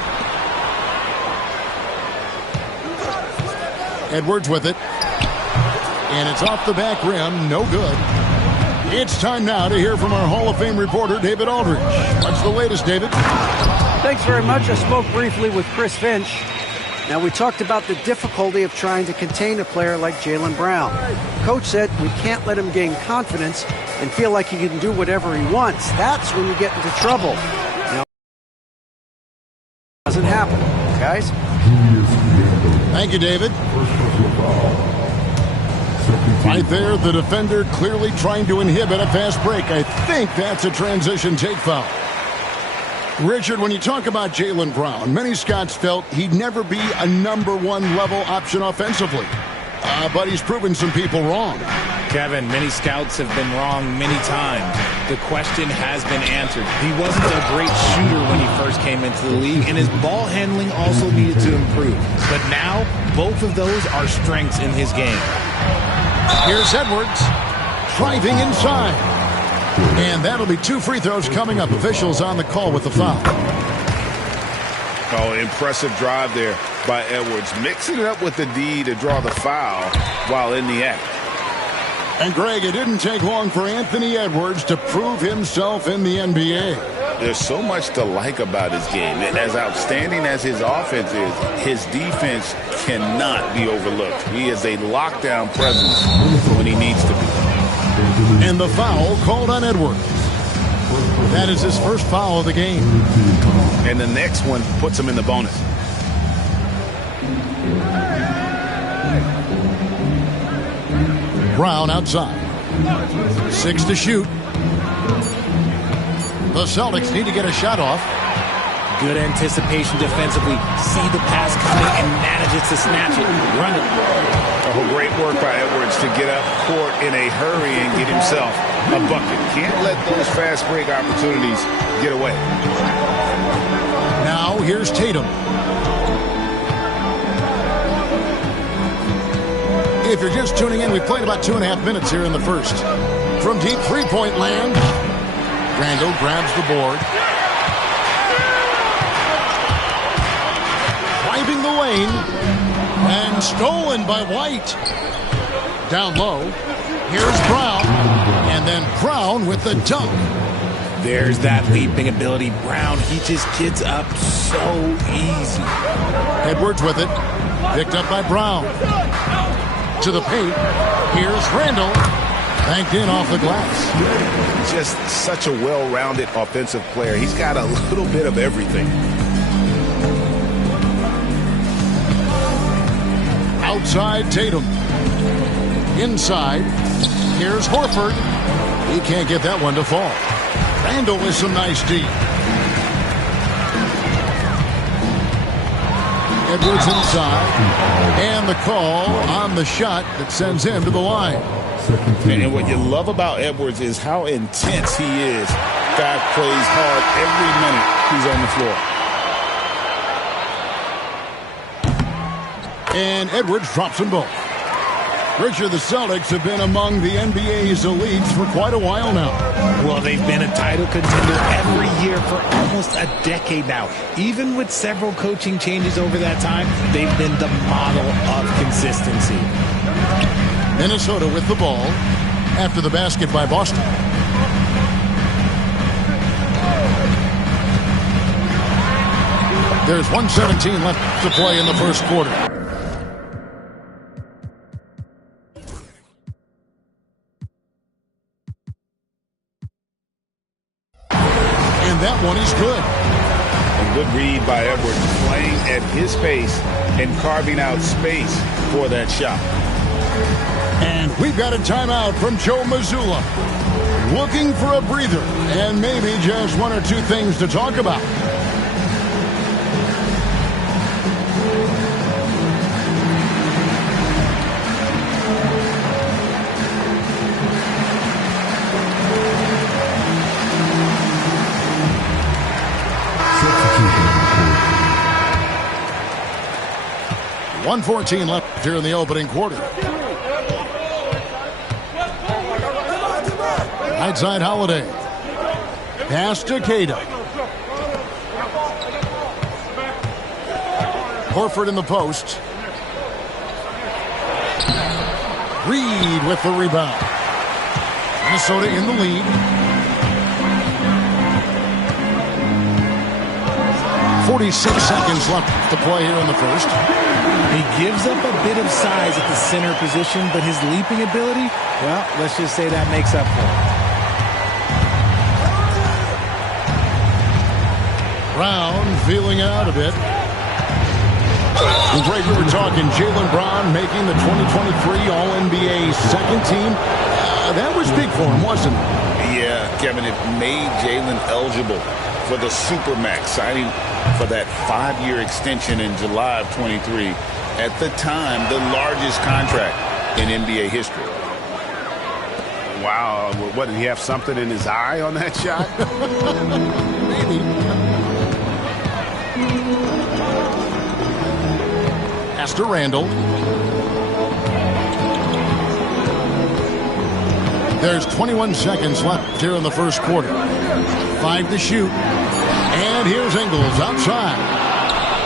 Edwards with it. And it's off the back rim. No good. It's time now to hear from our Hall of Fame reporter, David Aldridge. What's the latest, David? Thanks very much. I spoke briefly with Chris Finch. Now, we talked about the difficulty of trying to contain a player like Jaylen Brown. Coach said we can't let him gain confidence and feel like he can do whatever he wants. That's when you get into trouble. Now, it doesn't happen, guys. Thank you, David. Right there, the defender clearly trying to inhibit a fast break. I think that's a transition take foul. Richard, when you talk about Jaylen Brown, many scouts felt he'd never be a #1 level option offensively. But he's proven some people wrong. Kevin, many scouts have been wrong many times. The question has been answered. He wasn't a great shooter when he first came into the league, and his ball handling also needed to improve. But now, both of those are strengths in his game. Here's Edwards, driving inside. And that'll be 2 free throws coming up. Officials on the call with the foul. Oh, impressive drive there by Edwards. Mixing it up with the D to draw the foul while in the act. And, Greg, it didn't take long for Anthony Edwards to prove himself in the NBA. There's so much to like about his game. And as outstanding as his offense is, his defense cannot be overlooked. He is a lockdown presence when he needs to be. And the foul called on Edwards. That is his first foul of the game. And the next one puts him in the bonus. Brown outside. 6 to shoot. The Celtics need to get a shot off. Good anticipation defensively. See the pass coming and manages to snatch it. Run it. Oh, great work by Edwards to get up court in a hurry and get himself a bucket. Can't let those fast break opportunities get away. Now here's Tatum. If you're just tuning in, we played about 2.5 minutes here in the first. From deep three-point land, Randall grabs the board. Driving the lane, and stolen by White. Down low, here's Brown, and then Brown with the dunk. There's that leaping ability. Brown, he just gets up so easy. Edwards with it, picked up by Brown. To the paint, here's Randall. Banked in off the glass. Just such a well-rounded offensive player. He's got a little bit of everything. Outside Tatum. Inside, here's Horford. He can't get that one to fall. Randall with some nice D. Edwards inside. And the call on the shot that sends him to the line. And what you love about Edwards is how intense he is. Guy plays hard every minute he's on the floor. And Edwards drops them both. Richard, the Celtics have been among the NBA's elites for quite a while now. Well, they've been a title contender every year for almost a decade now. Even with several coaching changes over that time, they've been the model of consistency. Minnesota with the ball after the basket by Boston. There's 1:17 left to play in the first quarter. And that one is good. A good read by Edwards, playing at his pace and carving out space for that shot. And we've got a timeout from Joe Mazzulla. Looking for a breather and maybe just one or two things to talk about. .114 left here in the opening quarter. Right side Holiday. Pass to Queta. Horford in the post. Reed with the rebound. Minnesota in the lead. 46 seconds left to play here in the first. He gives up a bit of size at the center position, but his leaping ability, well, let's just say that makes up for it. Brown feeling out a bit. Greg, we were talking Jaylen Brown making the 2023 All-NBA second team. That was big for him, wasn't it? Yeah, Kevin, it made Jaylen eligible for the Supermax, signing for that 5-year extension in July of 23. At the time, the largest contract in NBA history. Wow, what, did he have something in his eye on that shot? Maybe. Pass to Randall. There's 21 seconds left here in the first quarter. 5 to shoot. And here's Ingles outside.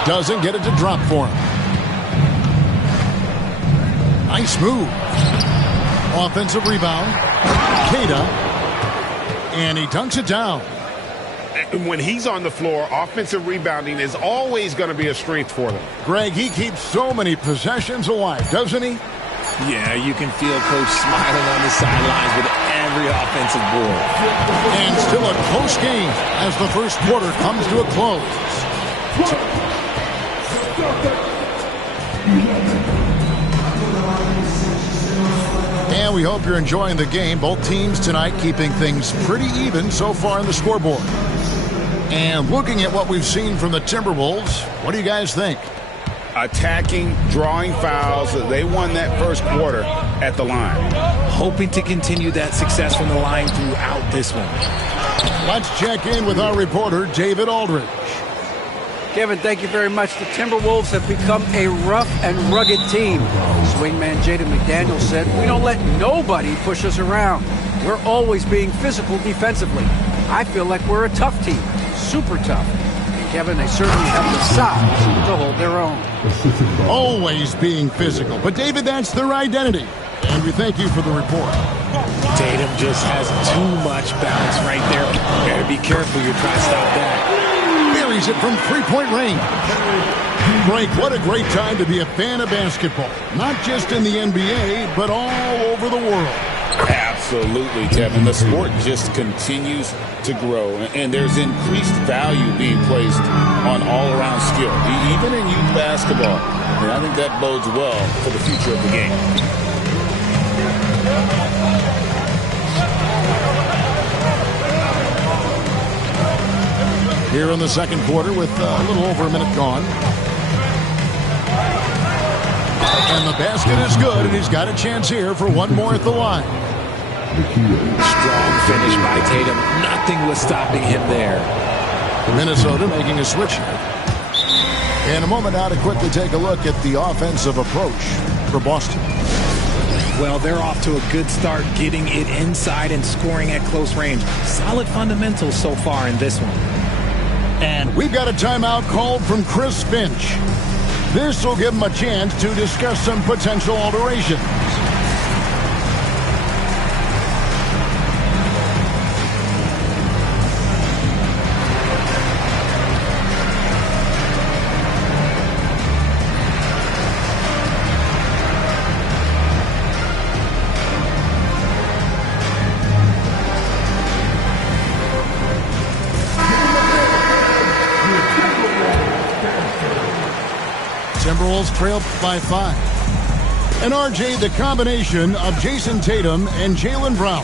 Doesn't get it to drop for him. Nice move. Offensive rebound. Queta. And he dunks it down. When he's on the floor, offensive rebounding is always going to be a strength for them. Greg, he keeps so many possessions alive, doesn't he? Yeah, you can feel Coach smiling on the sidelines with every offensive board. And still a close game as the first quarter comes to a close. And we hope you're enjoying the game. Both teams tonight keeping things pretty even so far in the scoreboard. And looking at what we've seen from the Timberwolves, what do you guys think? Attacking, drawing fouls. They won that first quarter at the line. Hoping to continue that success from the line throughout this one. Let's check in with our reporter, David Aldridge. Kevin, thank you very much. The Timberwolves have become a rough and rugged team. Swingman Jaden McDaniels said, "We don't let nobody push us around. We're always being physical defensively. I feel like we're a tough team, super tough." And Kevin, they certainly have the size to hold their own. Always being physical. But David, that's their identity. And we thank you for the report. Tatum just has too much bounce right there. Better be careful. You're trying to stop that. Buries it from three-point range. Frank, what a great time to be a fan of basketball. Not just in the NBA, but all over the world. Absolutely, Kevin. The sport just continues to grow, and there's increased value being placed on all-around skill, even in youth basketball. And I think that bodes well for the future of the game. Here in the second quarter with a little over a minute gone. And the basket is good, and he's got a chance here for one more at the line. Strong finish by Tatum. Nothing was stopping him there. Minnesota making a switch here. In a moment now to quickly take a look at the offensive approach for Boston. Well, they're off to a good start getting it inside and scoring at close range. Solid fundamentals so far in this one. And we've got a timeout called from Chris Finch. This will give him a chance to discuss some potential alterations. Timberwolves trail by 5. And RJ, the combination of Jason Tatum and Jaylen Brown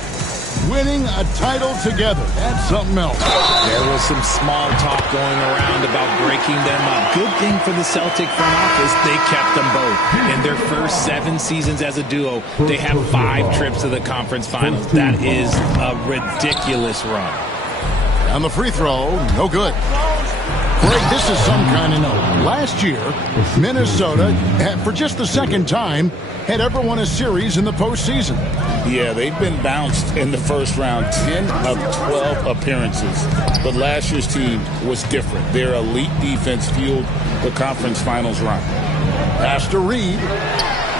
winning a title together. That's something else. There was some small talk going around about breaking them up. Good thing for the Celtic front office, they kept them both. In their first 7 seasons as a duo, they have 5 trips to the conference finals. That is a ridiculous run. On the free throw, no good. Greg, this is some kind of note. Last year, Minnesota, for just the second time, had ever won a series in the postseason. Yeah, they've been bounced in the first round, 10 of 12 appearances. But last year's team was different. Their elite defense fueled the conference finals run. Pass to Reed.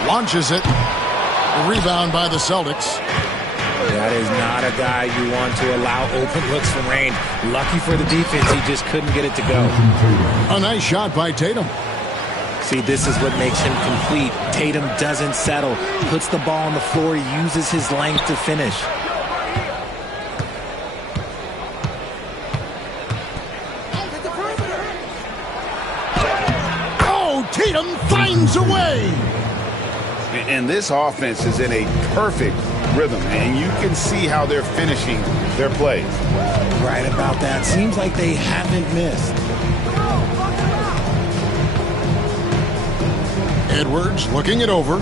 Launches it. A rebound by the Celtics. That is not a guy you want to allow open looks from range. Lucky for the defense, he just couldn't get it to go. A nice shot by Tatum. See, this is what makes him complete. Tatum doesn't settle. Puts the ball on the floor, uses his length to finish. Oh, Tatum finds a way. And this offense is in a perfect rhythm, and you can see how they're finishing their plays. Right about that. Seems like they haven't missed. Edwards looking it over.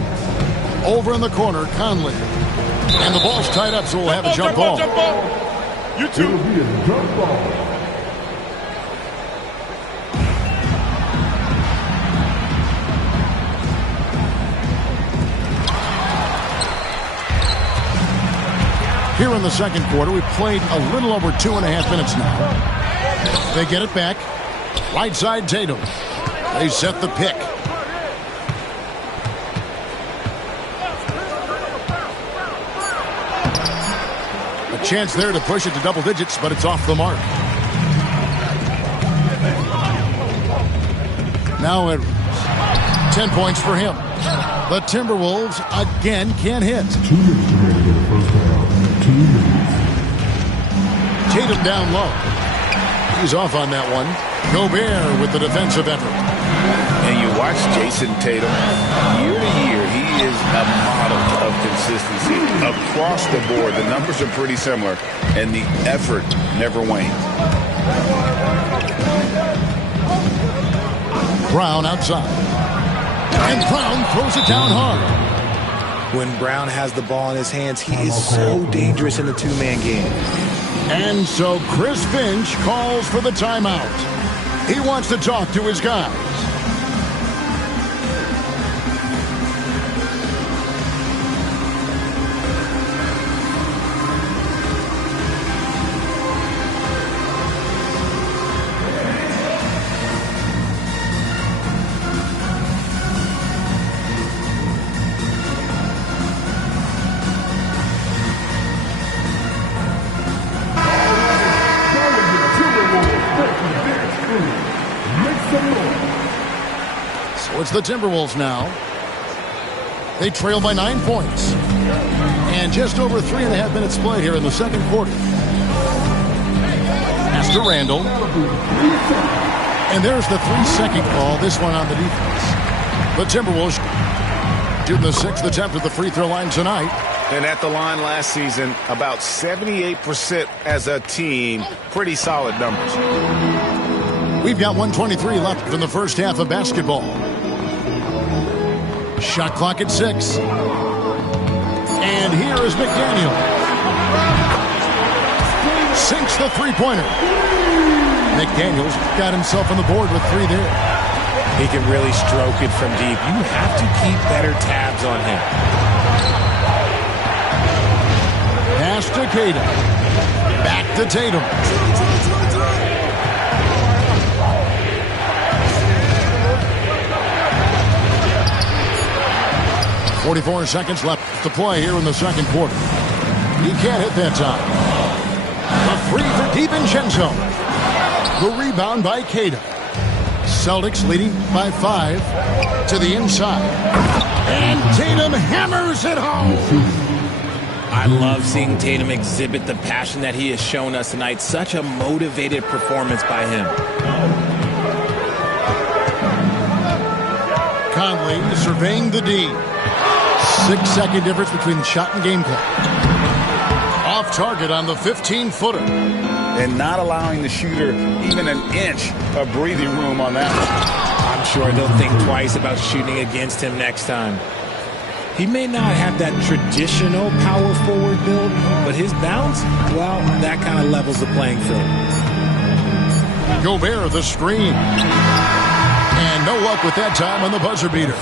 Over in the corner, Conley. And the ball's tied up, so we'll have a jump ball. You two. Jump ball. Here in the second quarter, we've played a little over 2.5 minutes now. They get it back. Right side, Tatum. They set the pick. A chance there to push it to double digits, but it's off the mark. Now Edwards. 10 points for him. The Timberwolves again can't hit. 2 minutes remaining in the first half. 2 minutes. Tatum down low. He's off on that one. Gobert with the defensive effort. And you watch Jason Tatum. Year to year, he is a model of consistency. Across the board, the numbers are pretty similar, and the effort never wanes. Brown outside. And Brown throws it down hard. When Brown has the ball in his hands, he is so dangerous in the two-man game. And so Chris Finch calls for the timeout. He wants to talk to his guys. It's the Timberwolves now. They trail by 9 points. And just over 3.5 minutes played here in the second quarter. Pass to Randall. And there's the 3-second call, this one on the defense. The Timberwolves shooting the 6th attempt at the free throw line tonight. And at the line last season, about 78% as a team. Pretty solid numbers. We've got 1:23 left in the first half of basketball. Shot clock at 6. And here is McDaniel. Sinks the three-pointer. McDaniel's got himself on the board with 3 there. He can really stroke it from deep. You have to keep better tabs on him. Pass to Tatum. Back to Tatum. 44 seconds left to play here in the second quarter. He can't hit that time. A three for DiVincenzo. The rebound by Queta. Celtics leading by 5 to the inside. And Tatum hammers it home. I love seeing Tatum exhibit the passion that he has shown us tonight. Such a motivated performance by him. Conley surveying the D. 6-second difference between shot and game clock. Off target on the 15-footer. And not allowing the shooter even an inch of breathing room on that one. I'm sure they'll think twice about shooting against him next time. He may not have that traditional power forward build, but his bounce, well, that kind of levels the playing field. Gobert the screen. And no luck with that time on the buzzer beater.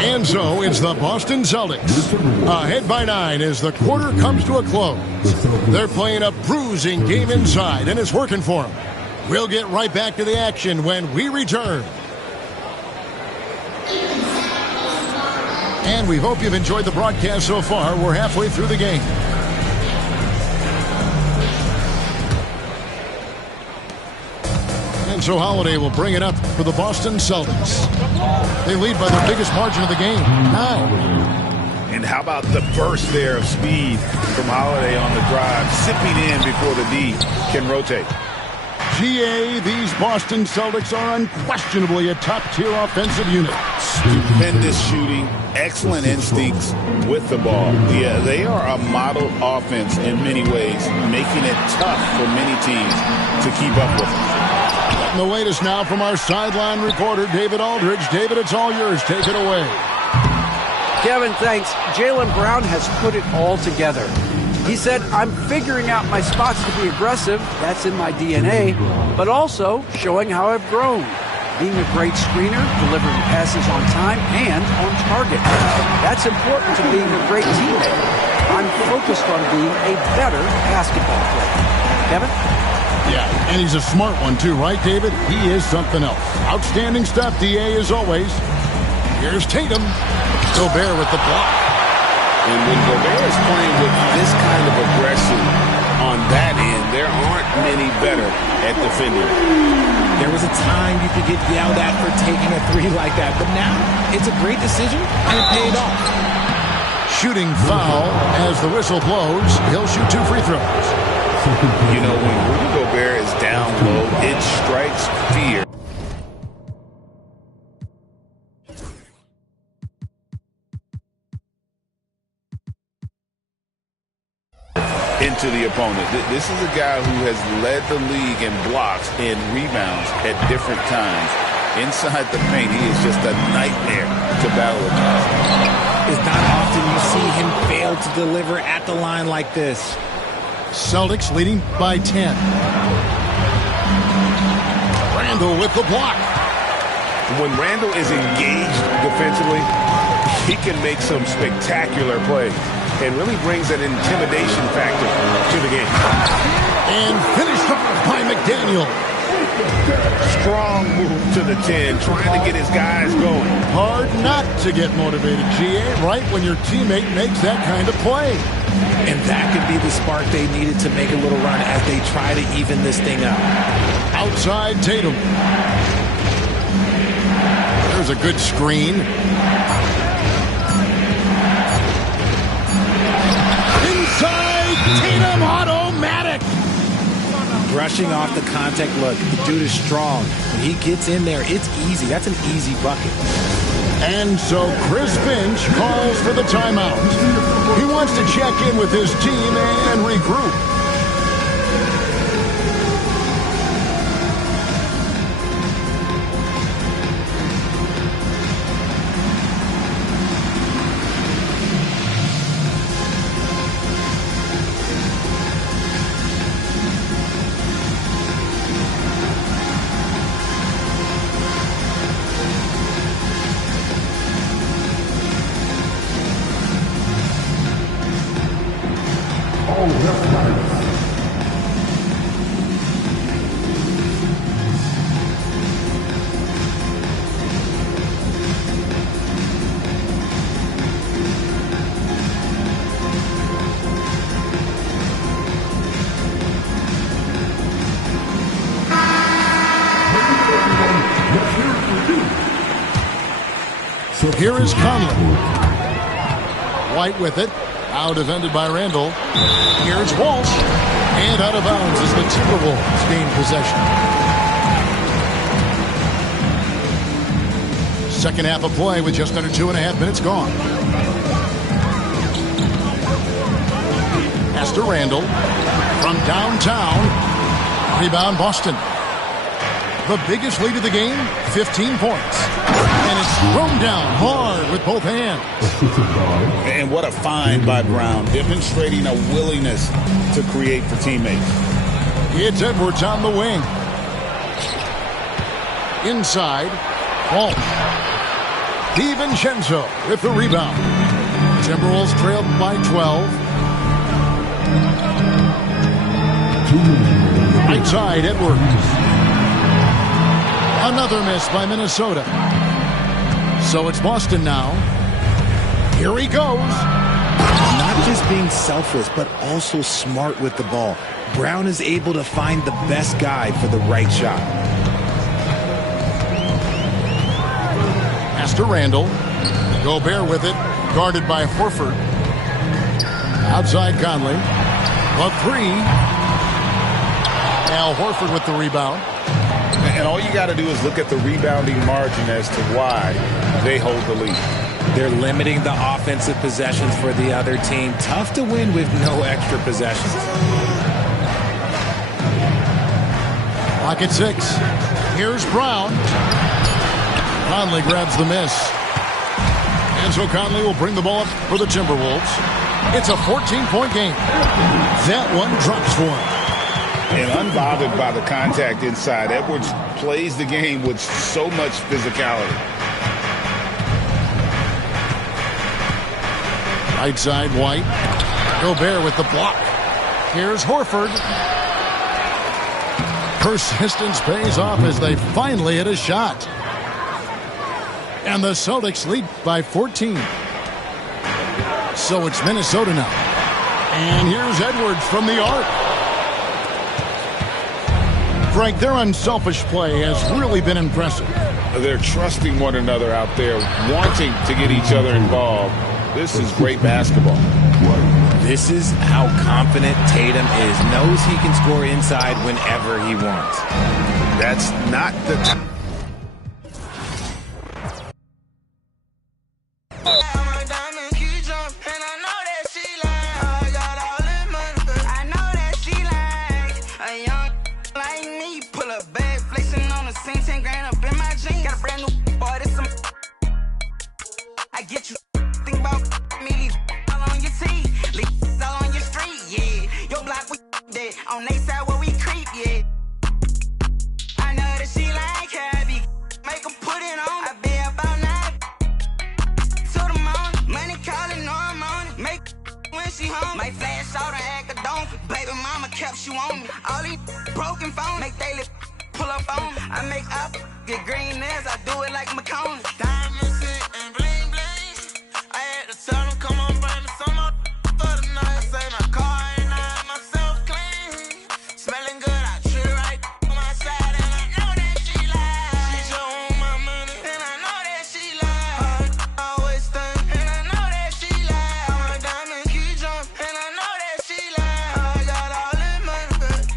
And so it's the Boston Celtics. Ahead by 9 as the quarter comes to a close. They're playing a bruising game inside, and it's working for them. We'll get right back to the action when we return. And we hope you've enjoyed the broadcast so far. We're halfway through the game. And so Holiday will bring it up for the Boston Celtics. They lead by the biggest margin of the game, 9. And how about the burst there of speed from Holiday on the drive, sipping in before the D can rotate. GA, these Boston Celtics are unquestionably a top-tier offensive unit. Stupendous shooting, excellent instincts with the ball. Yeah, they are a model offense in many ways, making it tough for many teams to keep up with them. The latest now from our sideline reporter, David Aldridge. David, it's all yours. Take it away. Kevin, thanks. Jaylen Brown has put it all together. He said, I'm figuring out my spots to be aggressive. That's in my DNA. But also showing how I've grown. Being a great screener, delivering passes on time and on target. That's important to being a great teammate. I'm focused on being a better basketball player. Kevin? Yeah, and he's a smart one too, right, David? He is something else. Outstanding stuff, DA, as always. Here's Tatum. Gobert with the block. And when Gobert is playing with this kind of aggression on that end, there aren't many better at defending. There was a time you could get yelled at for taking a 3 like that, but now it's a great decision and it paid off. Shooting foul as the whistle blows. He'll shoot 2 free throws. You know, when Rudy Gobert is down low, it strikes fear. into the opponent. This is a guy who has led the league in blocks and rebounds at different times. Inside the paint, he is just a nightmare to battle against. It's not often you see him fail to deliver at the line like this. Celtics leading by 10. Randle with the block. When Randle is engaged defensively, he can make some spectacular plays and really brings an intimidation factor to the game. And finished off by McDaniel. Strong move to the 10, trying to get his guys going. Hard not to get motivated, GA, right when your teammate makes that kind of play. And that could be the spark they needed to make a little run as they try to even this thing up. Outside Tatum. There's a good screen. Inside Tatum, automatic. Brushing off the contact look. The dude is strong. When he gets in there, it's easy. That's an easy bucket. And so Chris Finch calls for the timeout. He wants to check in with his team and regroup. Here is Conley. White with it. Out defended by Randle. Here's Walsh. And out of bounds as the Timberwolves gain possession. Second half of play with just under 2.5 minutes gone. Pass to Randle. From downtown. Rebound Boston. The biggest lead of the game, 15 points. And it's thrown down hard with both hands. And what a find by Brown, demonstrating a willingness to create for teammates. It's Edwards on the wing. Inside, Walsh. DiVincenzo with the rebound. Timberwolves trailed by 12. Right side, Edwards. Another miss by Minnesota. So it's Boston now. Here he goes. Not just being selfless, but also smart with the ball. Brown is able to find the best guy for the right shot. Pass to Randle. Gobert with it. Guarded by Horford. Outside Conley. A three. Al Horford with the rebound. And all you got to do is look at the rebounding margin as to why they hold the lead. They're limiting the offensive possessions for the other team. Tough to win with no extra possessions. Clock at 6. Here's Brown. Conley grabs the miss. And so Conley will bring the ball up for the Timberwolves. It's a 14-point game. That one drops for him. And unbothered by the contact inside, Edwards plays the game with so much physicality. Right side, White. Gobert with the block. Here's Horford. Persistence pays off as they finally hit a shot. And the Celtics lead by 14. So it's Minnesota now. And here's Edwards from the arc. Frank, their unselfish play has really been impressive. They're trusting one another out there, wanting to get each other involved. This is great basketball. This is how confident Tatum is. Knows he can score inside whenever he wants. That's not the time. I get you think about me, all on your teeth, leave all on your street, yeah. Your block we dead, on they side where we creep, yeah. I know that she like heavy, make her put it on. I be about 9 to the morning, money calling, no I'm on it. Make when she home, might flash out and act a donkey. Baby mama kept you on me. All these broken phones make daily pull up on me. I make up, get green nails, I do it like McCone. Diamonds and bling bling. I had to tell them, come on, bring me some up for the night. I say my car ain't out, myself clean. Smelling good, I treat right on my side, and I know that she lies. She just want my money, and I know that she lies. Always think, and I know that she lies. My diamonds keep jumping, and I know that she lies. I got all this money, good.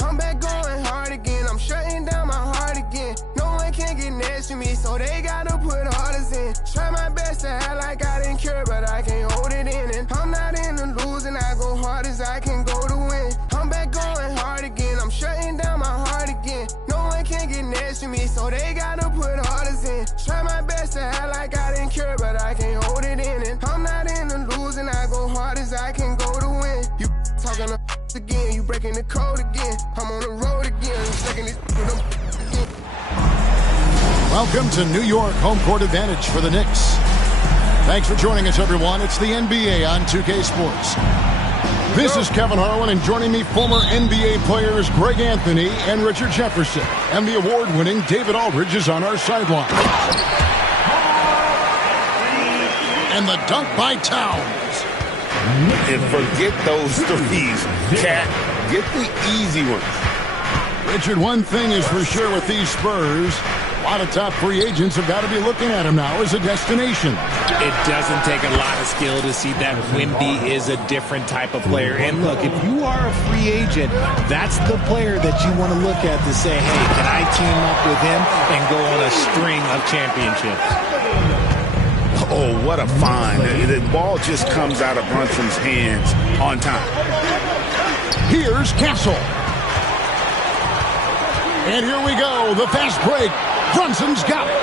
I'm back going hard again, I'm shutting down my heart again. No one can get next to me, so they gotta put orders in. Try my best to act like I didn't care, but I can't hold it in. And I'm not in the losing, I go hard as I can go to win. I'm back going hard again, I'm shutting down my heart again. No one can get next to me, so they gotta put orders in. Try my best to act like I didn't care, but I can't hold it in. And I'm not in the losing, I go hard as I can go to win. You talking to again, you breaking the code again. I'm on the road again, taking this again. Welcome to New York, home court advantage for the Knicks. Thanks for joining us, everyone. It's the NBA on 2K Sports. This is Kevin Harlan, and joining me, former NBA players Greg Anthony and Richard Jefferson. And the award-winning David Aldridge is on our sideline. And the dunk by Towns. And forget those threes, Cat. Get the easy ones. Richard, one thing is for sure with these Spurs, a lot of top free agents have got to be looking at him now as a destination. It doesn't take a lot of skill to see that Wemby is a different type of player. And look, if you are a free agent, that's the player that you want to look at to say, hey, can I team up with him and go on a string of championships? Oh, what a find. The ball just comes out of Brunson's hands on time. Here's Castle. And here we go, the fast break. Brunson's got it.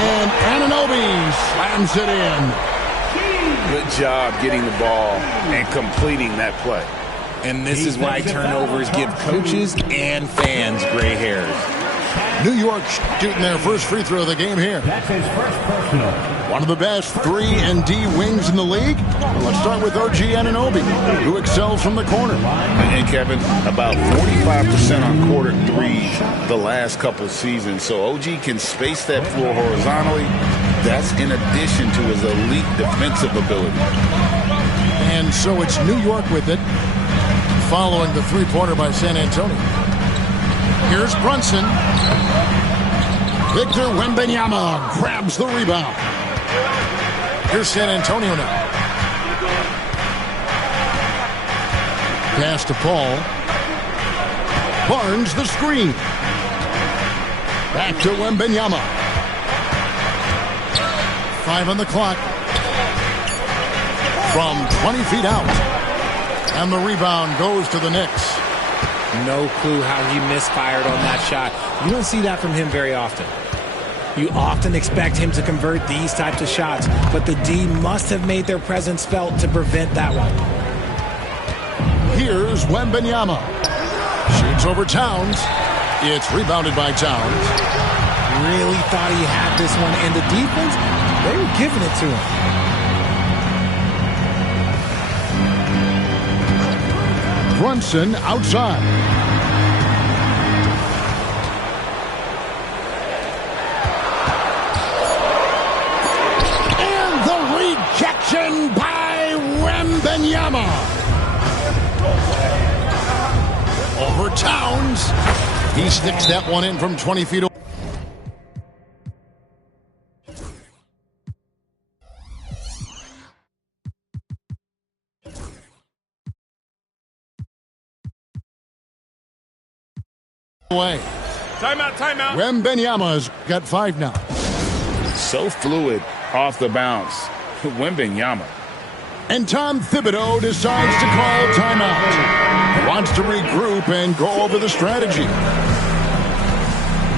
And Anunoby slams it in. Good job getting the ball and completing that play. And this is why turnovers give coaches and fans gray hairs. New York shooting their first free throw of the game here. That's his first personal. One of the best 3-and-D wings in the league. Let's start with OG Anunoby, who excels from the corner. And Kevin, about 45% on quarter threes the last couple seasons. So OG can space that floor horizontally. That's in addition to his elite defensive ability. And so it's New York with it, following the three-pointer by San Antonio. Here's Brunson. Victor Wembanyama grabs the rebound. Here's San Antonio now. Pass to Paul. Barnes the screen. Back to Wembanyama. 5 on the clock. From 20 feet out. And the rebound goes to the Knicks. No clue how he misfired on that shot. You don't see that from him very often. You often expect him to convert these types of shots, but the D must have made their presence felt to prevent that one. Here's Wembanyama. Shoots over Towns. It's rebounded by Towns. Really thought he had this one, and the defense, they were giving it to him. Brunson outside. Rejection by Wembanyama. Over Towns. He sticks that one in from 20 feet away. away. Timeout. Wembanyama's got 5 now. So fluid off the bounce. Wembanyama. And Tom Thibodeau decides to call timeout. Wants to regroup and go over the strategy.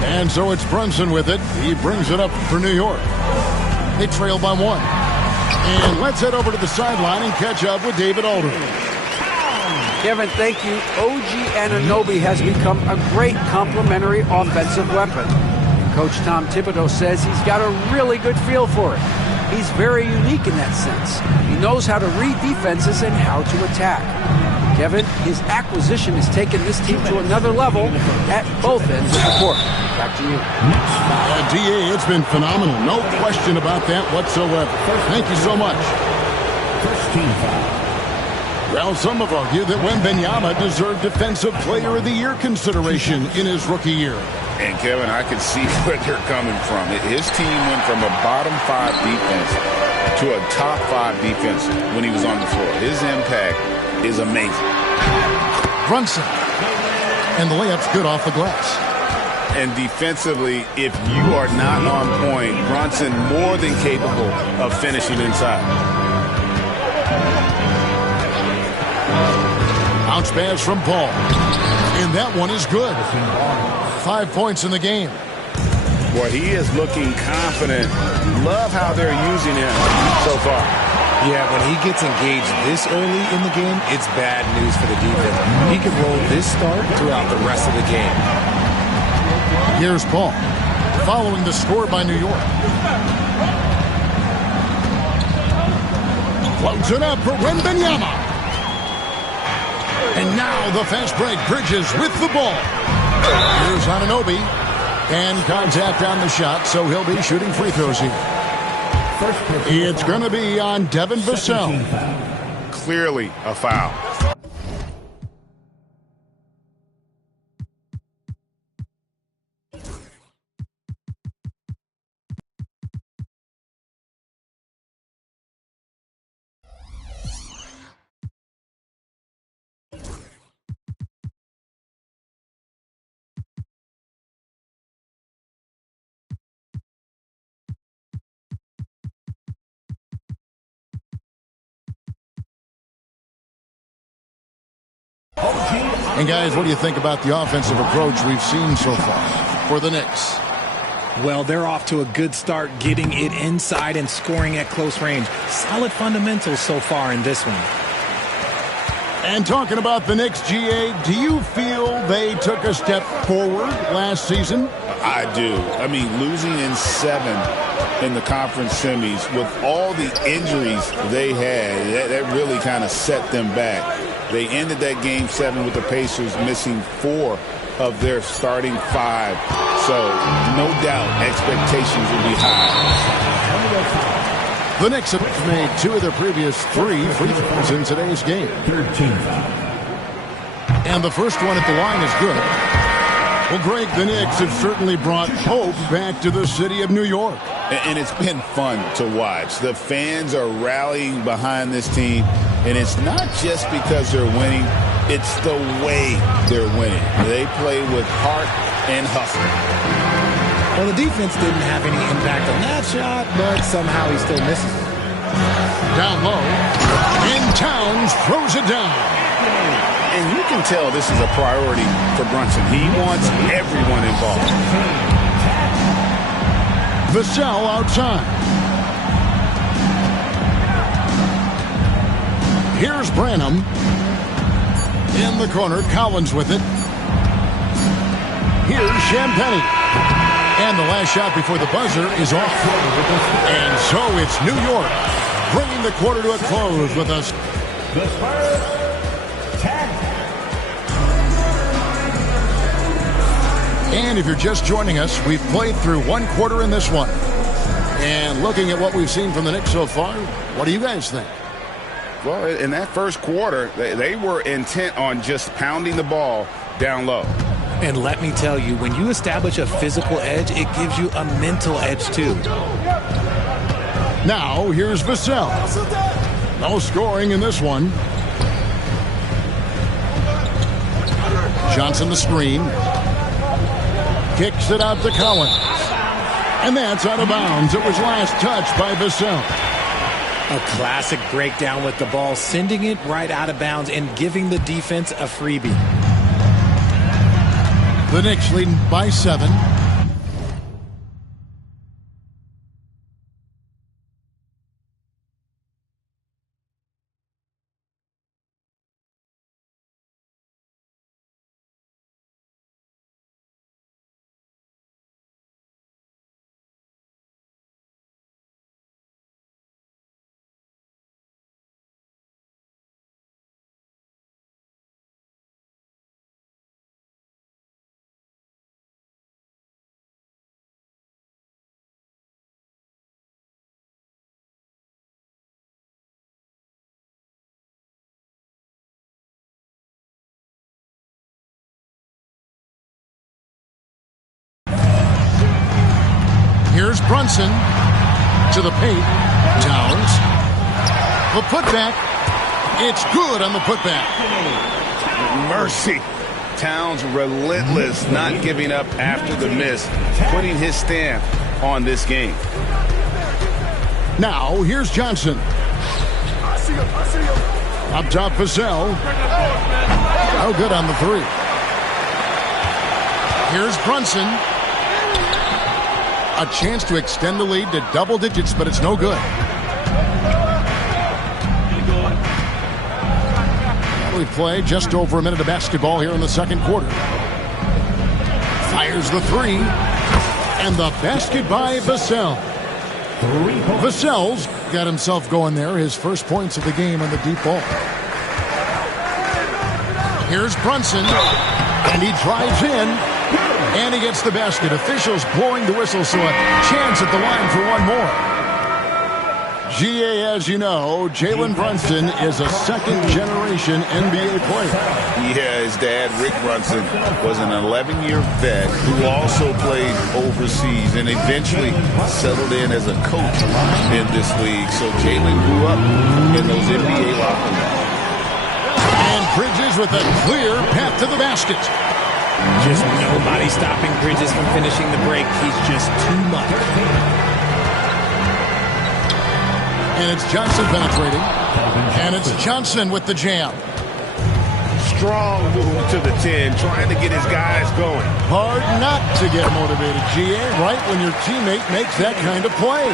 And so it's Brunson with it. He brings it up for New York. They trail by 1. And let's head over to the sideline and catch up with David Aldridge. Kevin, thank you. OG Anunoby has become a great complementary offensive weapon. Coach Tom Thibodeau says he's got a really good feel for it. He's very unique in that sense. He knows how to read defenses and how to attack. Kevin, his acquisition has taken this team to another level at both ends of the court. Back to you. DA, it's been phenomenal. No question about that whatsoever. Thank you so much. First team foul. Well, some have argued that Wembanyama deserved Defensive Player of the Year consideration in his rookie year. And, Kevin, I can see where they're coming from. His team went from a bottom 5 defense to a top 5 defense when he was on the floor. His impact is amazing. Brunson. And the layup's good off the glass. And defensively, if you are not on point, Brunson more than capable of finishing inside. Bounce pass from Paul. And that one is good. 5 points in the game. Boy, he is looking confident. Love how they're using him so far. Yeah, when he gets engaged this early in the game, it's bad news for the defense. He could roll this start throughout the rest of the game. Here's Paul, following the score by New York. Floats it up for Wembanyama. And now the fast break. Bridges with the ball. Here's Anunoby. And contact on the shot, so he'll be shooting free throws here. It's going to be on Devin Vassell. Clearly a foul. And guys, what do you think about the offensive approach we've seen so far for the Knicks? Well, they're off to a good start getting it inside and scoring at close range. Solid fundamentals so far in this one. And talking about the Knicks, GA, do you feel they took a step forward last season? I do. I mean, losing in 7 in the conference semis with all the injuries they had, that really kind of set them back. They ended that game 7 with the Pacers missing 4 of their starting 5. So, no doubt, expectations will be high. The Knicks have made 2 of their previous 3 free throws in today's game. And the first one at the line is good. Well, Greg, the Knicks have certainly brought hope back to the city of New York. And it's been fun to watch. The fans are rallying behind this team. And it's not just because they're winning. It's the way they're winning. They play with heart and hustle. Well, the defense didn't have any impact on that shot, but somehow he still misses it. Down low. And Towns throws it down. And you can tell this is a priority for Brunson. He wants everyone involved. Vassell outside. Here's Branham. In the corner, Collins with it. Here's Champagnie. And the last shot before the buzzer is off. And so it's New York bringing the quarter to a close with us. The Spurs tag. And if you're just joining us, we've played through 1 quarter in this one. And looking at what we've seen from the Knicks so far, what do you guys think? Well, in that first quarter, they were intent on just pounding the ball down low. And let me tell you, when you establish a physical edge, it gives you a mental edge too. Now, here's Vassell. No scoring in this one. Johnson the screen. Kicks it out to Collins. And that's out of bounds. It was last touched by Vassell. A classic breakdown with the ball, sending it right out of bounds and giving the defense a freebie. The Knicks leading by 7. Here's Brunson to the paint. Towns. The putback. It's good on the putback. Mercy. Towns relentless, not giving up after the miss, putting his stamp on this game. Now, here's Johnson. Up top, Vassell. Oh, good on the 3. Here's Brunson. A chance to extend the lead to double digits, but it's no good. We play just over a minute of basketball here in the second quarter. Fires the 3. And the basket by Vassell. Vassell's got himself going there. His first points of the game on the deep ball. Here's Brunson. And he drives in. And he gets the basket. Officials blowing the whistle, so a chance at the line for one more. GA, as you know, Jalen Brunson is a second-generation NBA player. Yeah, his dad, Rick Brunson, was an 11-year vet who also played overseas and eventually settled in as a coach in this league. So Jalen grew up in those NBA locker rooms. And Bridges with a clear path to the basket. Just nobody stopping Bridges from finishing the break. He's just too much. And it's Johnson penetrating. And it's Johnson with the jam. Strong move to the 10, trying to get his guys going. Hard not to get motivated, GA, right when your teammate makes that kind of play.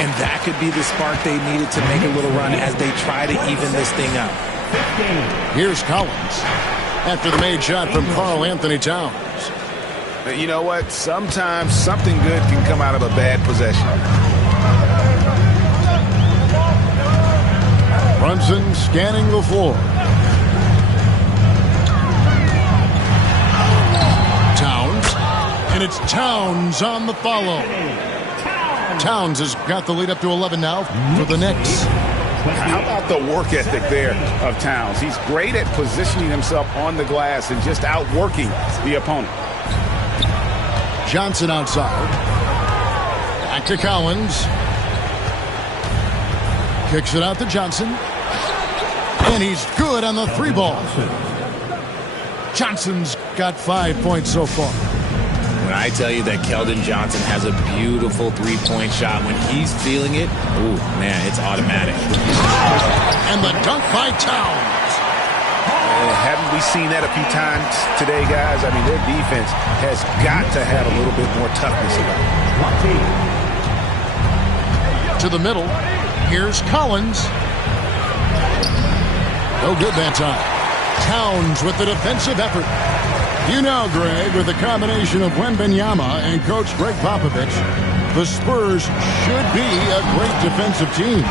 And that could be the spark they needed to make a little run as they try to even this thing up. Here's Collins. After the made shot from Karl Anthony Towns. You know what? Sometimes something good can come out of a bad possession. Brunson scanning the floor. Towns. And it's Towns on the follow. Towns has got the lead up to 11 now for the Knicks. How about the work ethic there of Towns? He's great at positioning himself on the glass and just outworking the opponent. Johnson outside. Back to Collins. Kicks it out to Johnson. And he's good on the 3 ball. Johnson's got 5 points so far. When I tell you that Keldon Johnson has a beautiful 3-point shot, when he's feeling it, ooh, man, it's automatic. And the dunk by Towns. Haven't we seen that a few times today, guys? I mean, their defense has got to have a little bit more toughness about it. To the middle. Here's Collins. No good that time. Towns with the defensive effort. You know, Greg, with the combination of Wembanyama and Coach Greg Popovich, the Spurs should be a great defensive team.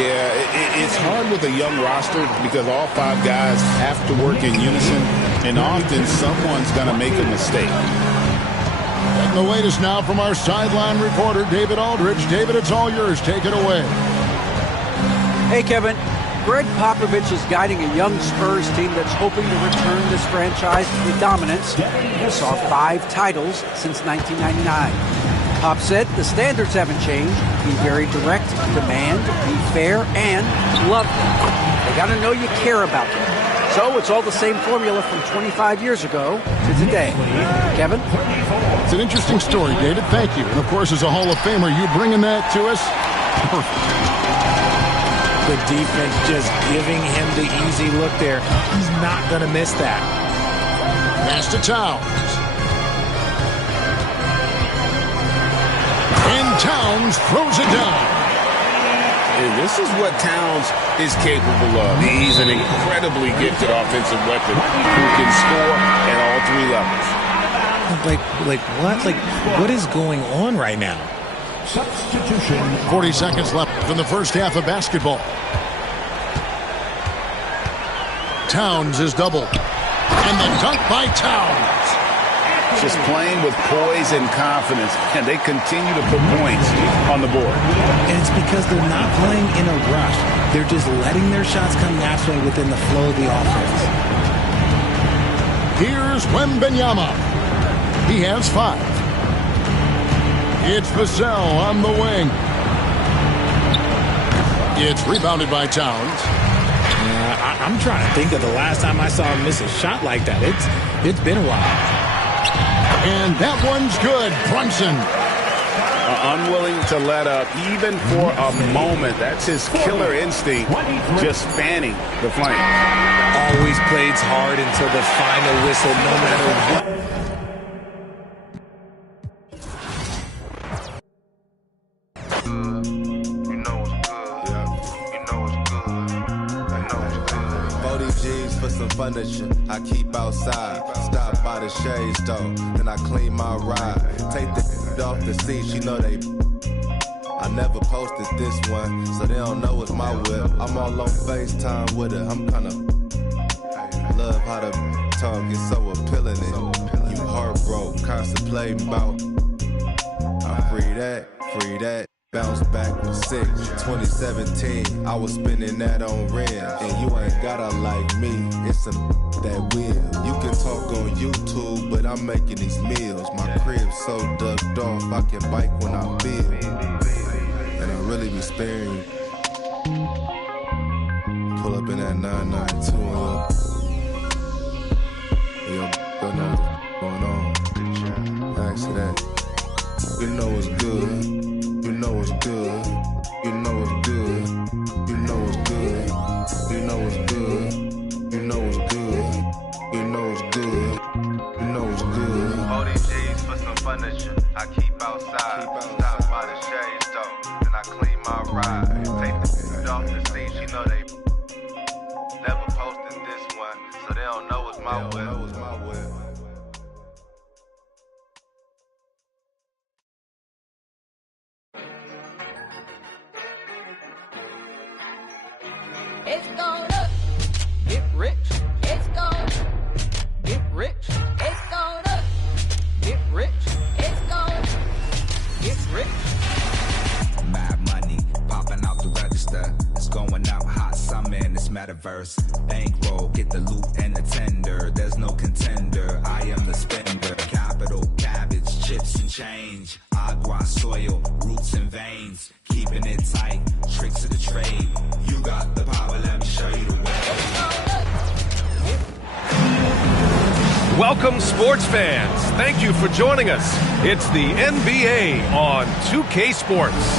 Yeah, it's hard with a young roster because all 5 guys have to work in unison, and often someone's going to make a mistake. And the latest now from our sideline reporter, David Aldridge. David, it's all yours. Take it away. Hey, Kevin. Greg Popovich is guiding a young Spurs team that's hoping to return this franchise to dominance. We saw 5 titles since 1999. Pop said the standards haven't changed. Be very direct, demand, be fair, and love them. They got to know you care about them. So So it's all the same formula from 25 years ago to today. Kevin? It's an interesting story, David. Thank you. And, of course, as a Hall of Famer, you bringing that to us? Perfect. The defense just giving him the easy look there. He's not going to miss that. Pass to Towns. And Towns throws it down. And this is what Towns is capable of. He's an incredibly gifted offensive weapon who can score at all three levels. Like what? Like, what is going on right now? Substitution. 40 seconds left in the first half of basketball. Towns is doubled. And the dunk by Towns. Just playing with poise and confidence, and they continue to put points on the board. And it's because they're not playing in a rush. They're just letting their shots come naturally within the flow of the offense. Here's Wembanyama. He has 5. It's Vassell on the wing. It's rebounded by Towns. I'm trying to think of the last time I saw him miss a shot like that. It's been a while. And that one's good. Brunson. Unwilling to let up even for a moment. That's his killer instinct, just fanning the flame. Always plays hard until the final whistle, no matter what. I keep outside, stop by the shade store, then I clean my ride. Take the off the seat, she know they. I never posted this one, so they don't know it's my whip. I'm all on FaceTime with her, I'm kinda love how the tongue is so appealing. And you heartbroke, contemplating about. I free that. Bounce back with 6, 2017. I was spending that on rent, and you ain't gotta like me. It's some that will. You can talk on YouTube, but I'm making these meals. My crib's so ducked off, I can bike when I feel, and I really be sparing you. Pull up in that 992 and yo, know what's going on. Thanks to that. You know it's good. You know it's good. You know it's good. You know it's good. You know it's good. You know it's good. You know it's good. You know it's good. All these G's for some furniture. I keep outside. Stop by the shade store. Then I clean my ride. Take the off the seat. You know they never posted this one, so they don't know it's my whip. It's gonna get rich. It's gonna get rich. It's gonna get rich. It's gonna get rich. Mad money popping out the register. It's going out hot summer in this metaverse. Bankroll, get the loot and the tender. There's no contender. I am the spender. Capital, cabbage, chips and change. Agua, soil, roots and veins. Keeping it tight. Tricks of the trade. You got the power, let me show you the way. Welcome, sports fans. Thank you for joining us. It's the NBA on 2K Sports.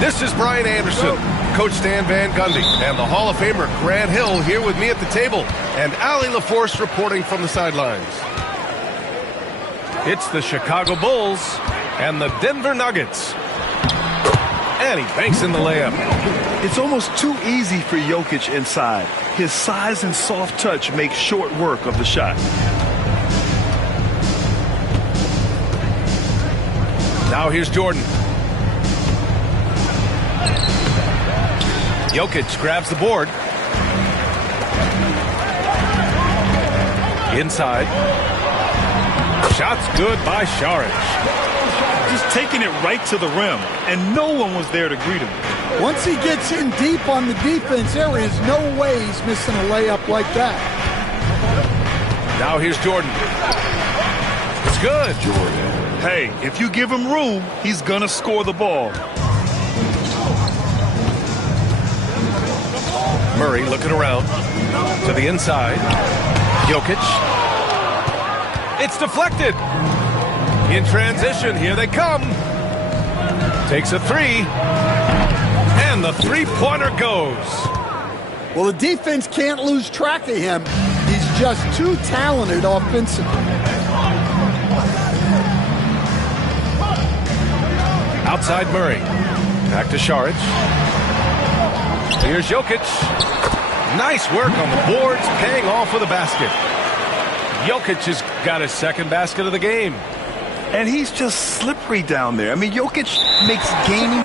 This is Brian Anderson, Coach Stan Van Gundy, and the Hall of Famer Grant Hill here with me at the table, and Allie LaForce reporting from the sidelines. It's the Chicago Bulls and the Denver Nuggets. And he banks in the layup. It's almost too easy for Jokic inside. His size and soft touch make short work of the shot. Now here's Jordan. Jokic grabs the board. Inside. Shot's good by Saric. Just taking it right to the rim, and no one was there to greet him. Once he gets in deep on the defense, there is no way he's missing a layup like that. Now here's Jordan. It's good. Jordan. Hey, if you give him room, he's gonna score the ball. Murray looking around. To the inside. Jokic. It's deflected. In transition, here they come. Takes a three. And the three-pointer goes. Well, the defense can't lose track of him. He's just too talented offensively. Outside Murray. Back to Šarić. Here's Jokic. Nice work on the boards, paying off with a basket. Jokic has got his second basket of the game. And he's just slippery down there. I mean, Jokic makes gaining.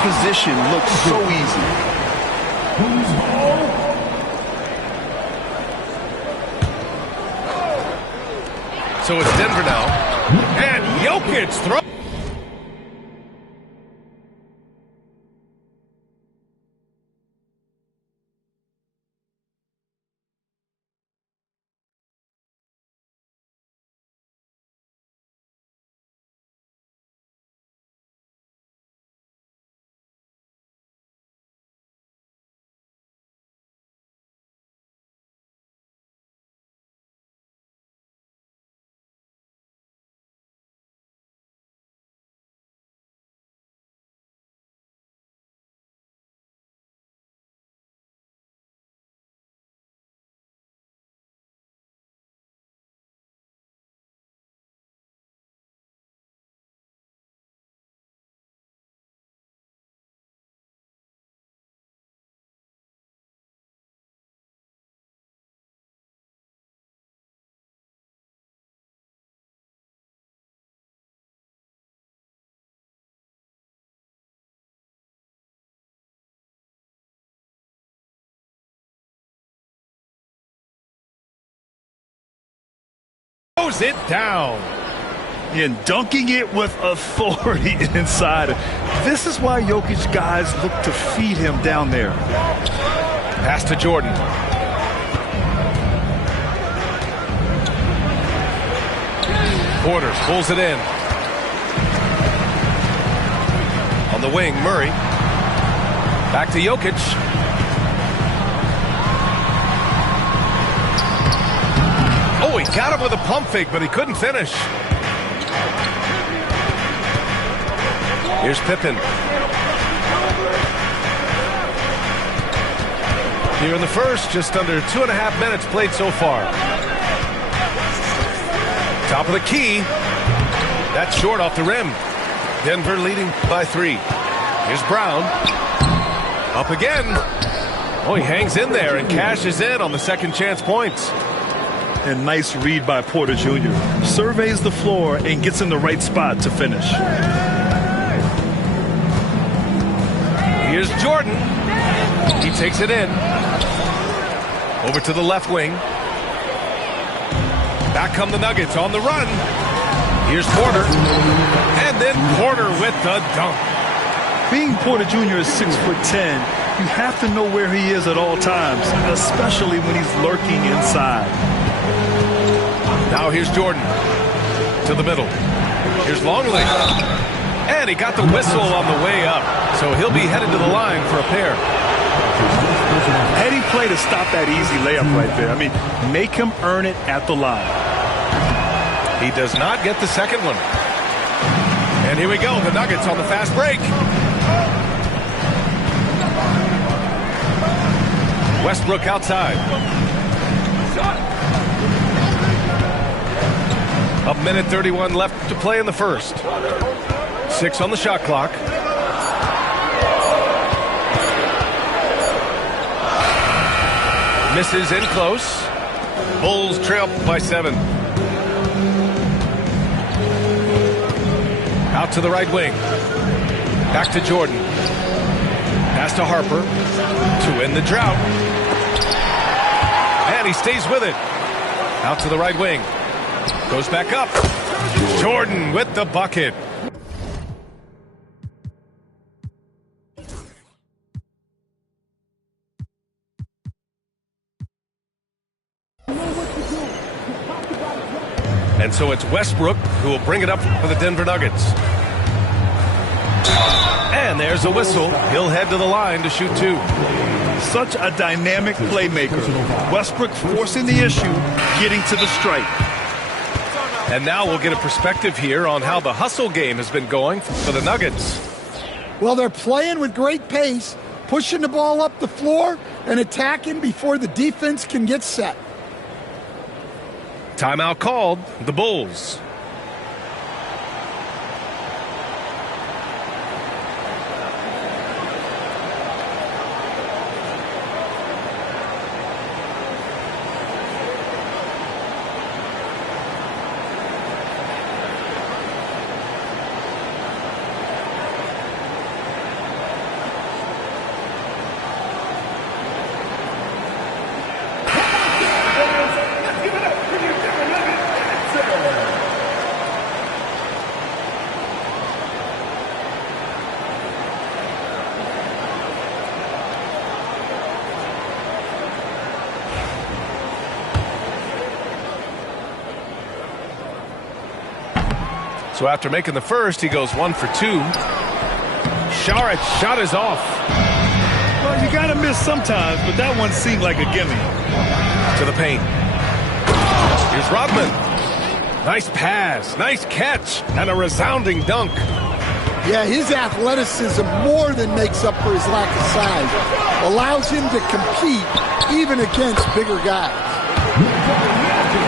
Position looks so easy. So it's Denver now. And Jokic throws. It down. And dunking it with authority inside. This is why Jokic guys look to feed him down there. Pass to Jordan. Porter pulls it in. On the wing, Murray. Back to Jokic. Oh, he got him with a pump fake, but he couldn't finish. Here's Pippen. Here in the first, just under 2.5 minutes played so far. Top of the key. That's short off the rim. Denver leading by 3. Here's Brown. Up again. Oh, he hangs in there and cashes in on the second chance points. And nice read by Porter Jr. Surveys the floor and gets in the right spot to finish. Here's Jordan. He takes it in. Over to the left wing. Back come the Nuggets on the run. Here's Porter. And then Porter with the dunk. Being Porter Jr. is 6'10", you have to know where he is at all times, especially when he's lurking inside. Now here's Jordan to the middle. Here's Longley. And he got the whistle on the way up. So he'll be headed to the line for a pair. Heady play to stop that easy layup right there. I mean, make him earn it at the line. He does not get the second one. And here we go. The Nuggets on the fast break. Westbrook outside. A minute 31 left to play in the first. 6 on the shot clock. Misses in close. Bulls trail by 7. Out to the right wing. Back to Jordan. Pass to Harper to end the drought. And he stays with it. Out to the right wing. Goes back up. Jordan with the bucket. And so it's Westbrook who will bring it up for the Denver Nuggets. And there's a whistle. He'll head to the line to shoot 2. Such a dynamic playmaker. Westbrook forcing the issue, getting to the stripe. And now we'll get a perspective here on how the hustle game has been going for the Nuggets. Well, they're playing with great pace, pushing the ball up the floor and attacking before the defense can get set. Timeout called, the Bulls. So after making the first, he goes 1 for 2. Saric shot is off. Well, you got to miss sometimes, but that one seemed like a gimme. To the paint. Here's Rodman. Nice pass, nice catch, and a resounding dunk. Yeah, his athleticism more than makes up for his lack of size. Allows him to compete even against bigger guys.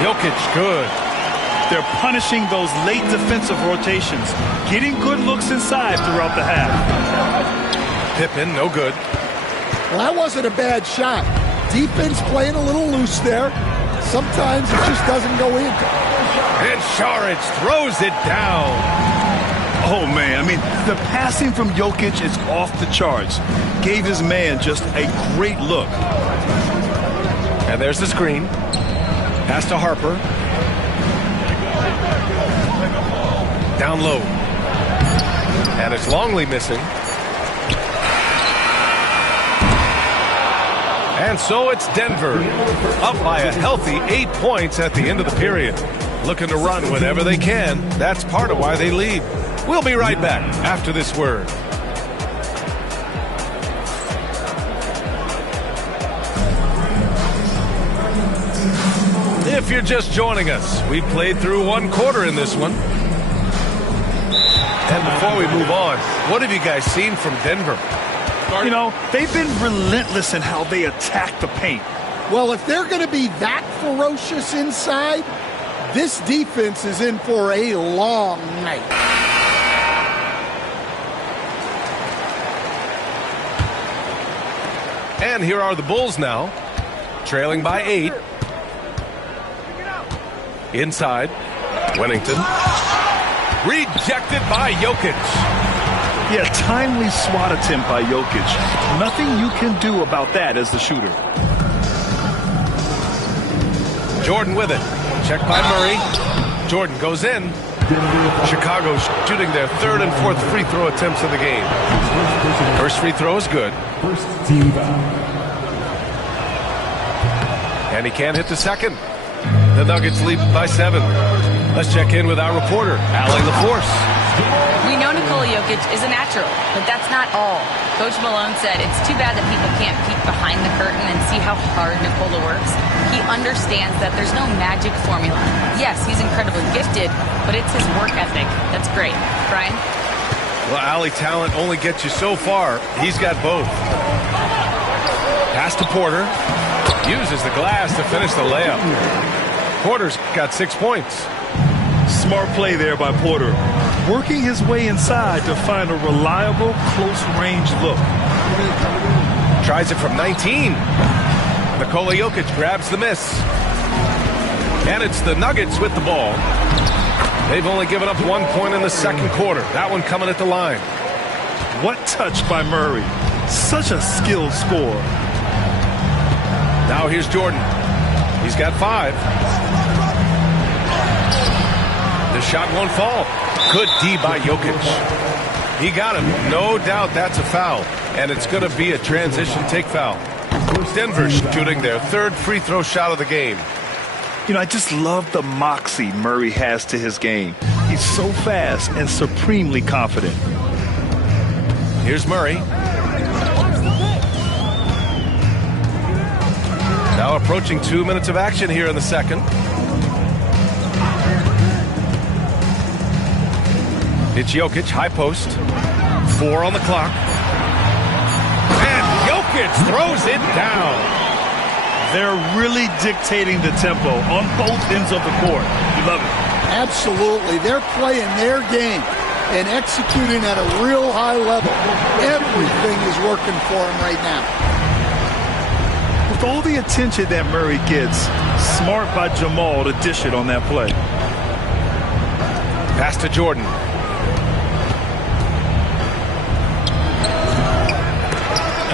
Jokic, good. They're punishing those late defensive rotations, getting good looks inside throughout the half. Pippen, no good. Well, that wasn't a bad shot. Defense playing a little loose there. Sometimes it just doesn't go in. And Saric throws it down. Oh, man, I mean, the passing from Jokic is off the charts. Gave his man just a great look. And there's the screen. Pass to Harper. Down low. And it's Longley missing. And so it's Denver, up by a healthy 8 points at the end of the period. Looking to run whenever they can. That's part of why they lead. We'll be right back after this word. If you're just joining us, we played through 1 quarter in this one. And before we move on, what have you guys seen from Denver? You know, they've been relentless in how they attack the paint. Well, if they're going to be that ferocious inside, this defense is in for a long night. And here are the Bulls now, trailing by 8. Inside, Wennington. Rejected by Jokic. Yeah, timely swat attempt by Jokic. Nothing you can do about that as the shooter. Jordan with it. Checked by Murray. Jordan goes in. Chicago shooting their 3rd and 4th free throw attempts of the game. First free throw is good. And he can't hit the second. The Nuggets lead by 7. Let's check in with our reporter, Allie LaForce. We know Nikola Jokic is a natural, but that's not all. Coach Malone said it's too bad that people can't peek behind the curtain and see how hard Nikola works. He understands that there's no magic formula. Yes, he's incredibly gifted, but it's his work ethic that's great. Brian? Well, Allie, talent only gets you so far. He's got both. Pass to Porter. Uses the glass to finish the layup. Porter's got 6 points. Smart play there by Porter. Working his way inside to find a reliable, close-range look. Tries it from 19. Nikola Jokic grabs the miss. And it's the Nuggets with the ball. They've only given up 1 point in the second quarter. That one coming at the line. What touch by Murray. Such a skilled scorer. Now here's Jordan. He's got 5. The shot won't fall. Good D by Jokic. He got him. No doubt that's a foul. And it's going to be a transition take foul. Denver shooting their 3rd free throw shot of the game. You know, I just love the moxie Murray has to his game. He's so fast and supremely confident. Here's Murray. Now approaching 2 minutes of action here in the second. It's Jokic, high post. 4 on the clock. And Jokic throws it down. They're really dictating the tempo on both ends of the court. You love it. Absolutely. They're playing their game and executing at a real high level. Everything is working for them right now. With all the attention that Murray gets, smart by Jamal to dish it on that play. Pass to Jordan.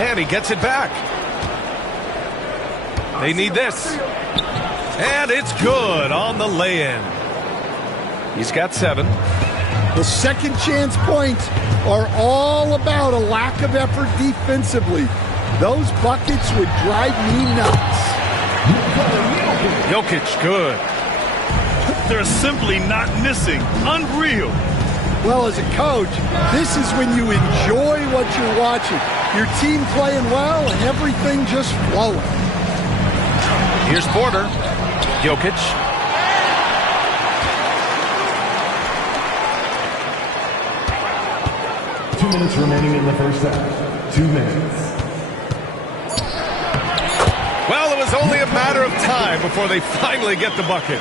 And he gets it back. They need this. And it's good on the lay-in. He's got 7. The second chance points are all about a lack of effort defensively. Those buckets would drive me nuts. Jokic, good. They're simply not missing. Unreal. Well, as a coach, this is when you enjoy what you're watching. Your team playing well and everything just flowing. Here's Porter. Jokic. Two minutes remaining in the first half. 2 minutes. Well, it was only a matter of time before they finally get the bucket.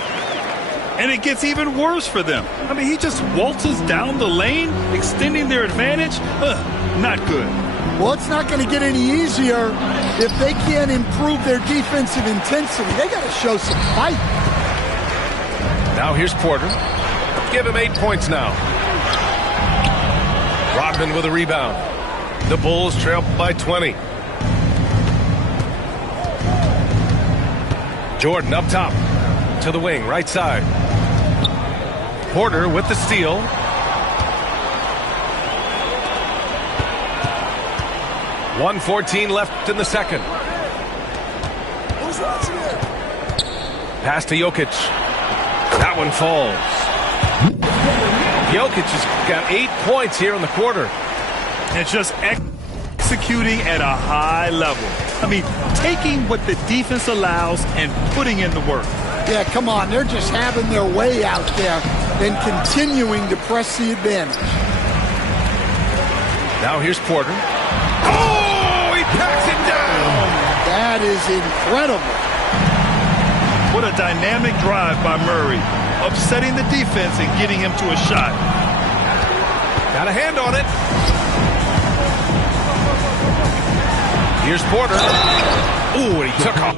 And it gets even worse for them. I mean, he just waltzes down the lane, extending their advantage. Not good. Well, it's not going to get any easier if they can't improve their defensive intensity. They got to show some fight. Now here's Porter. Give him 8 points now. Rodman with a rebound. The Bulls trail by 20. Jordan up top to the wing, right side. Porter with the steal. .114 left in the second. Pass to Jokic. That one falls. Jokic has got 8 points here in the quarter. And just executing at a high level. I mean, taking what the defense allows and putting in the work. Yeah, come on. They're just having their way out there and continuing to press the advantage. Now here's Porter. Oh, he packs it down. That is incredible. What a dynamic drive by Murray, upsetting the defense and getting him to a shot. Got a hand on it. Here's Porter. Ooh, and he took off.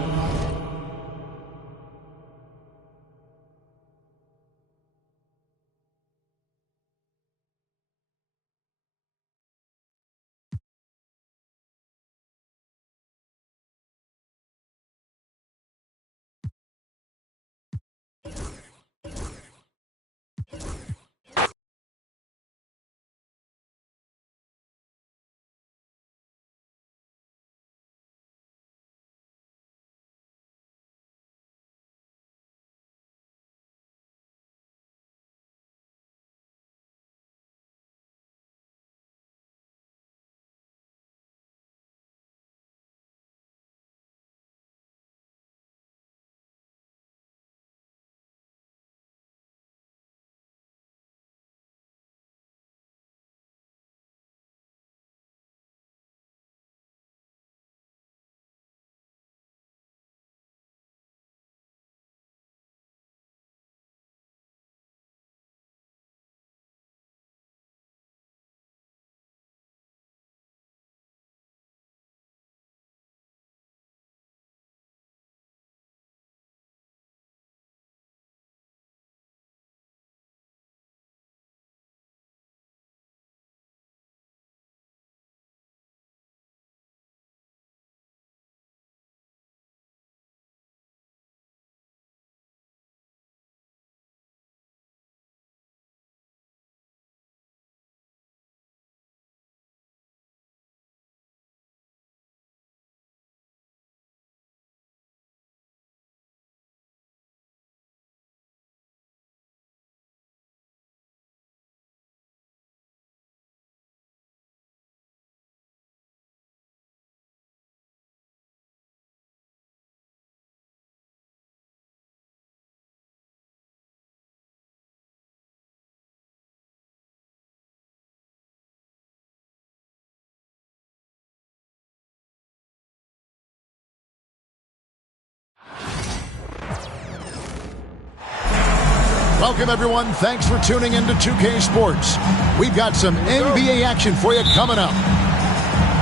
Welcome, everyone. Thanks for tuning in to 2K Sports. We've got some NBA action for you coming up.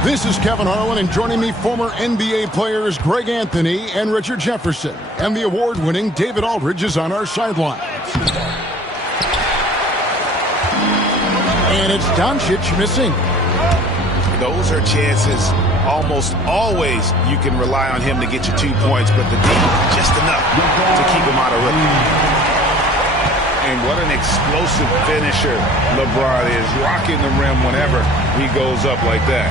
This is Kevin Harlan, and joining me, former NBA players Greg Anthony and Richard Jefferson. And the award-winning David Aldridge is on our sideline. And it's Doncic missing. Those are chances almost always you can rely on him to get you 2 points, but the D just enough to keep him out of rhythm. And what an explosive finisher LeBron is, rocking the rim whenever he goes up like that.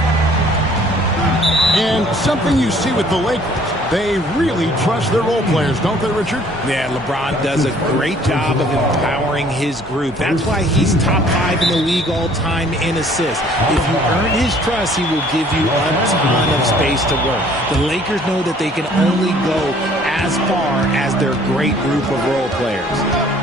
And something you see with the Lakers, they really trust their role players, don't they, Richard? Yeah, LeBron does a great job of empowering his group. That's why he's top 5 in the league all time in assists. If you earn his trust, he will give you a ton of space to work. The Lakers know that they can only go as far as their great group of role players.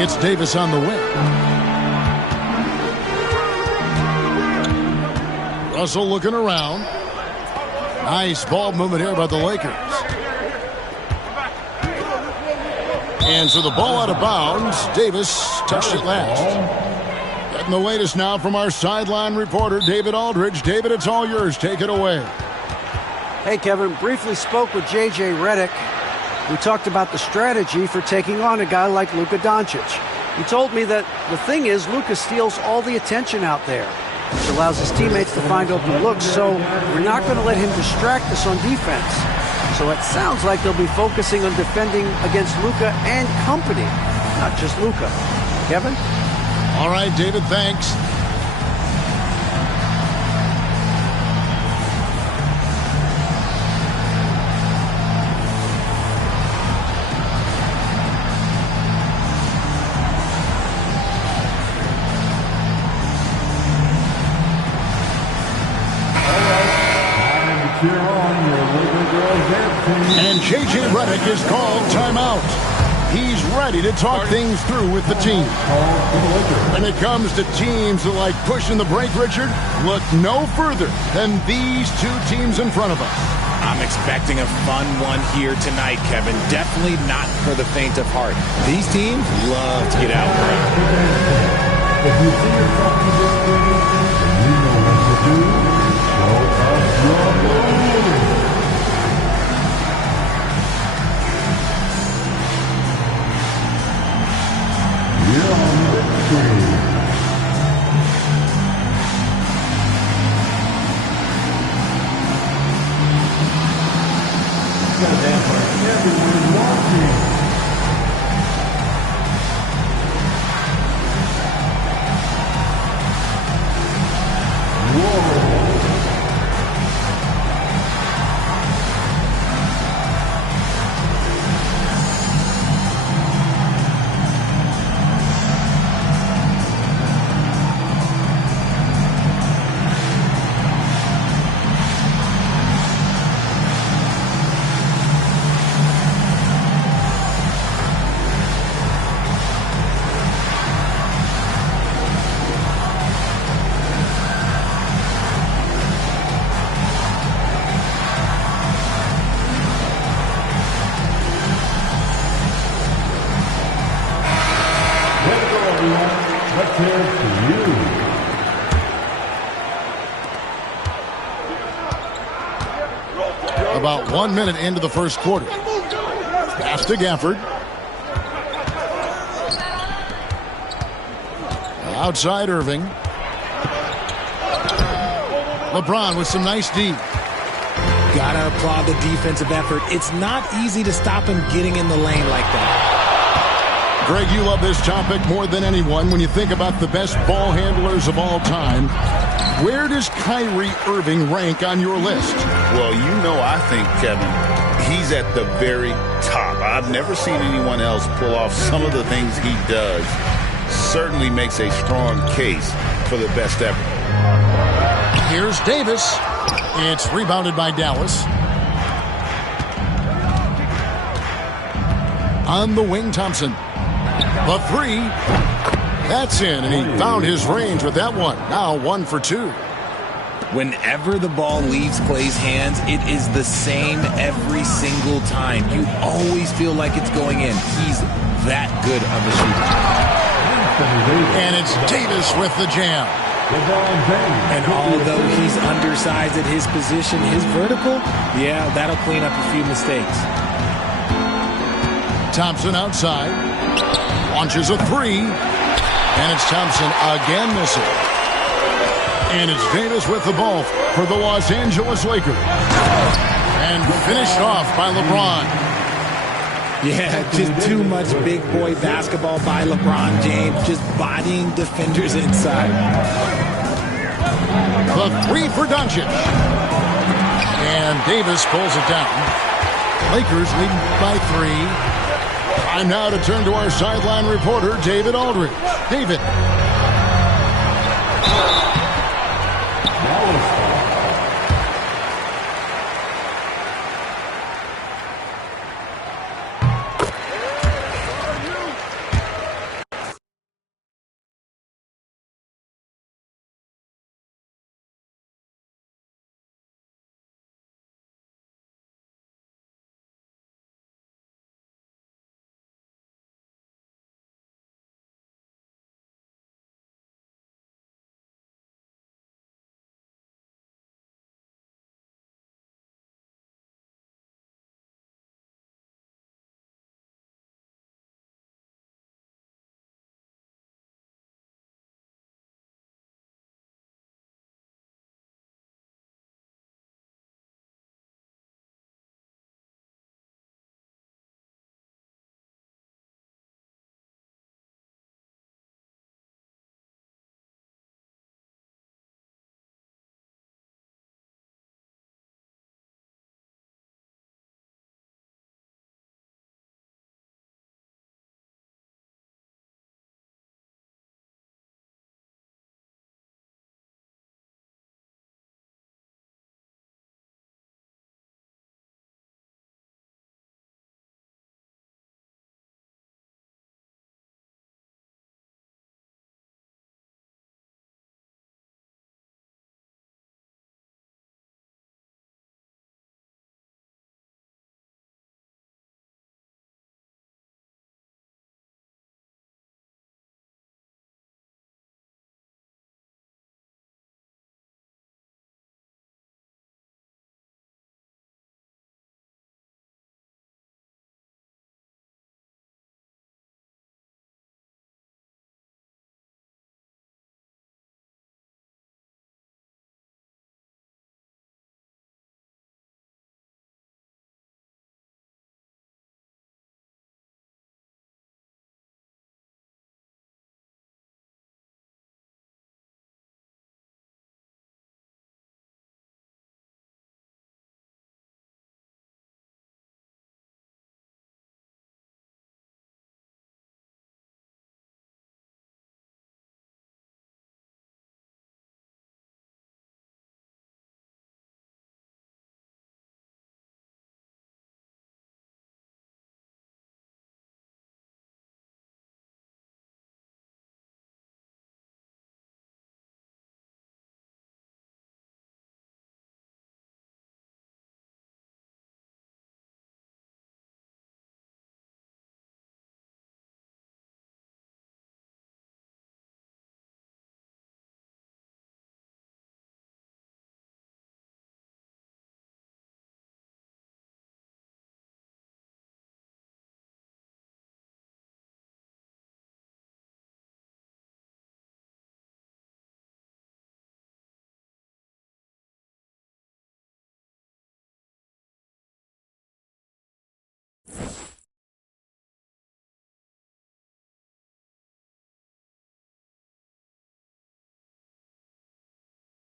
It's Davis on the wing. Russell looking around. Nice ball movement here by the Lakers. And so the ball out of bounds. Davis touched it last. Getting the latest now from our sideline reporter, David Aldridge. David, it's all yours. Take it away. Hey, Kevin, briefly spoke with J.J. Redick. We talked about the strategy for taking on a guy like Luka Doncic. He told me that the thing is Luka steals all the attention out there, which allows his teammates to find open looks, so we're not going to let him distract us on defense. So it sounds like they'll be focusing on defending against Luka and company, not just Luka. Kevin? All right, David, thanks. And J.J. Redick is called timeout. He's ready to talk things through with the team. When it comes to teams that like pushing the break, Richard, look no further than these two teams in front of us. I'm expecting a fun one here tonight, Kevin. Definitely not for the faint of heart. These teams love to get out and around. If you see yourself in this game, you know what to do. Show us your ability. You're on victory. Let's hear it for you. About 1 minute into the first quarter. Pass to Gafford. Outside Irving. LeBron with some nice D. Gotta applaud the defensive effort. It's not easy to stop him getting in the lane like that. Greg, you love this topic more than anyone. When you think about the best ball handlers of all time, where does Kyrie Irving rank on your list? Well, I think, Kevin, he's at the very top. I've never seen anyone else pull off some of the things he does. Certainly makes a strong case for the best ever. Here's Davis. It's rebounded by Dallas. On the wing, Thompson. The three. That's in, and he found his range with that one. Now 1 for 2. Whenever the ball leaves Clay's hands, it is the same every single time. You always feel like it's going in. He's that good of a shooter. And it's Davis with the jam. And although he's undersized at his position, his vertical, that'll clean up a few mistakes. Thompson outside. Launches a three. And it's Thompson again missing. And it's Davis with the ball for the Los Angeles Lakers. And finished off by LeBron. Yeah, just too much big boy basketball by LeBron James, just bodying defenders inside. The three for Doncic. And Davis pulls it down. Lakers leading by 3. Time now to turn to our sideline reporter, David Aldridge. David.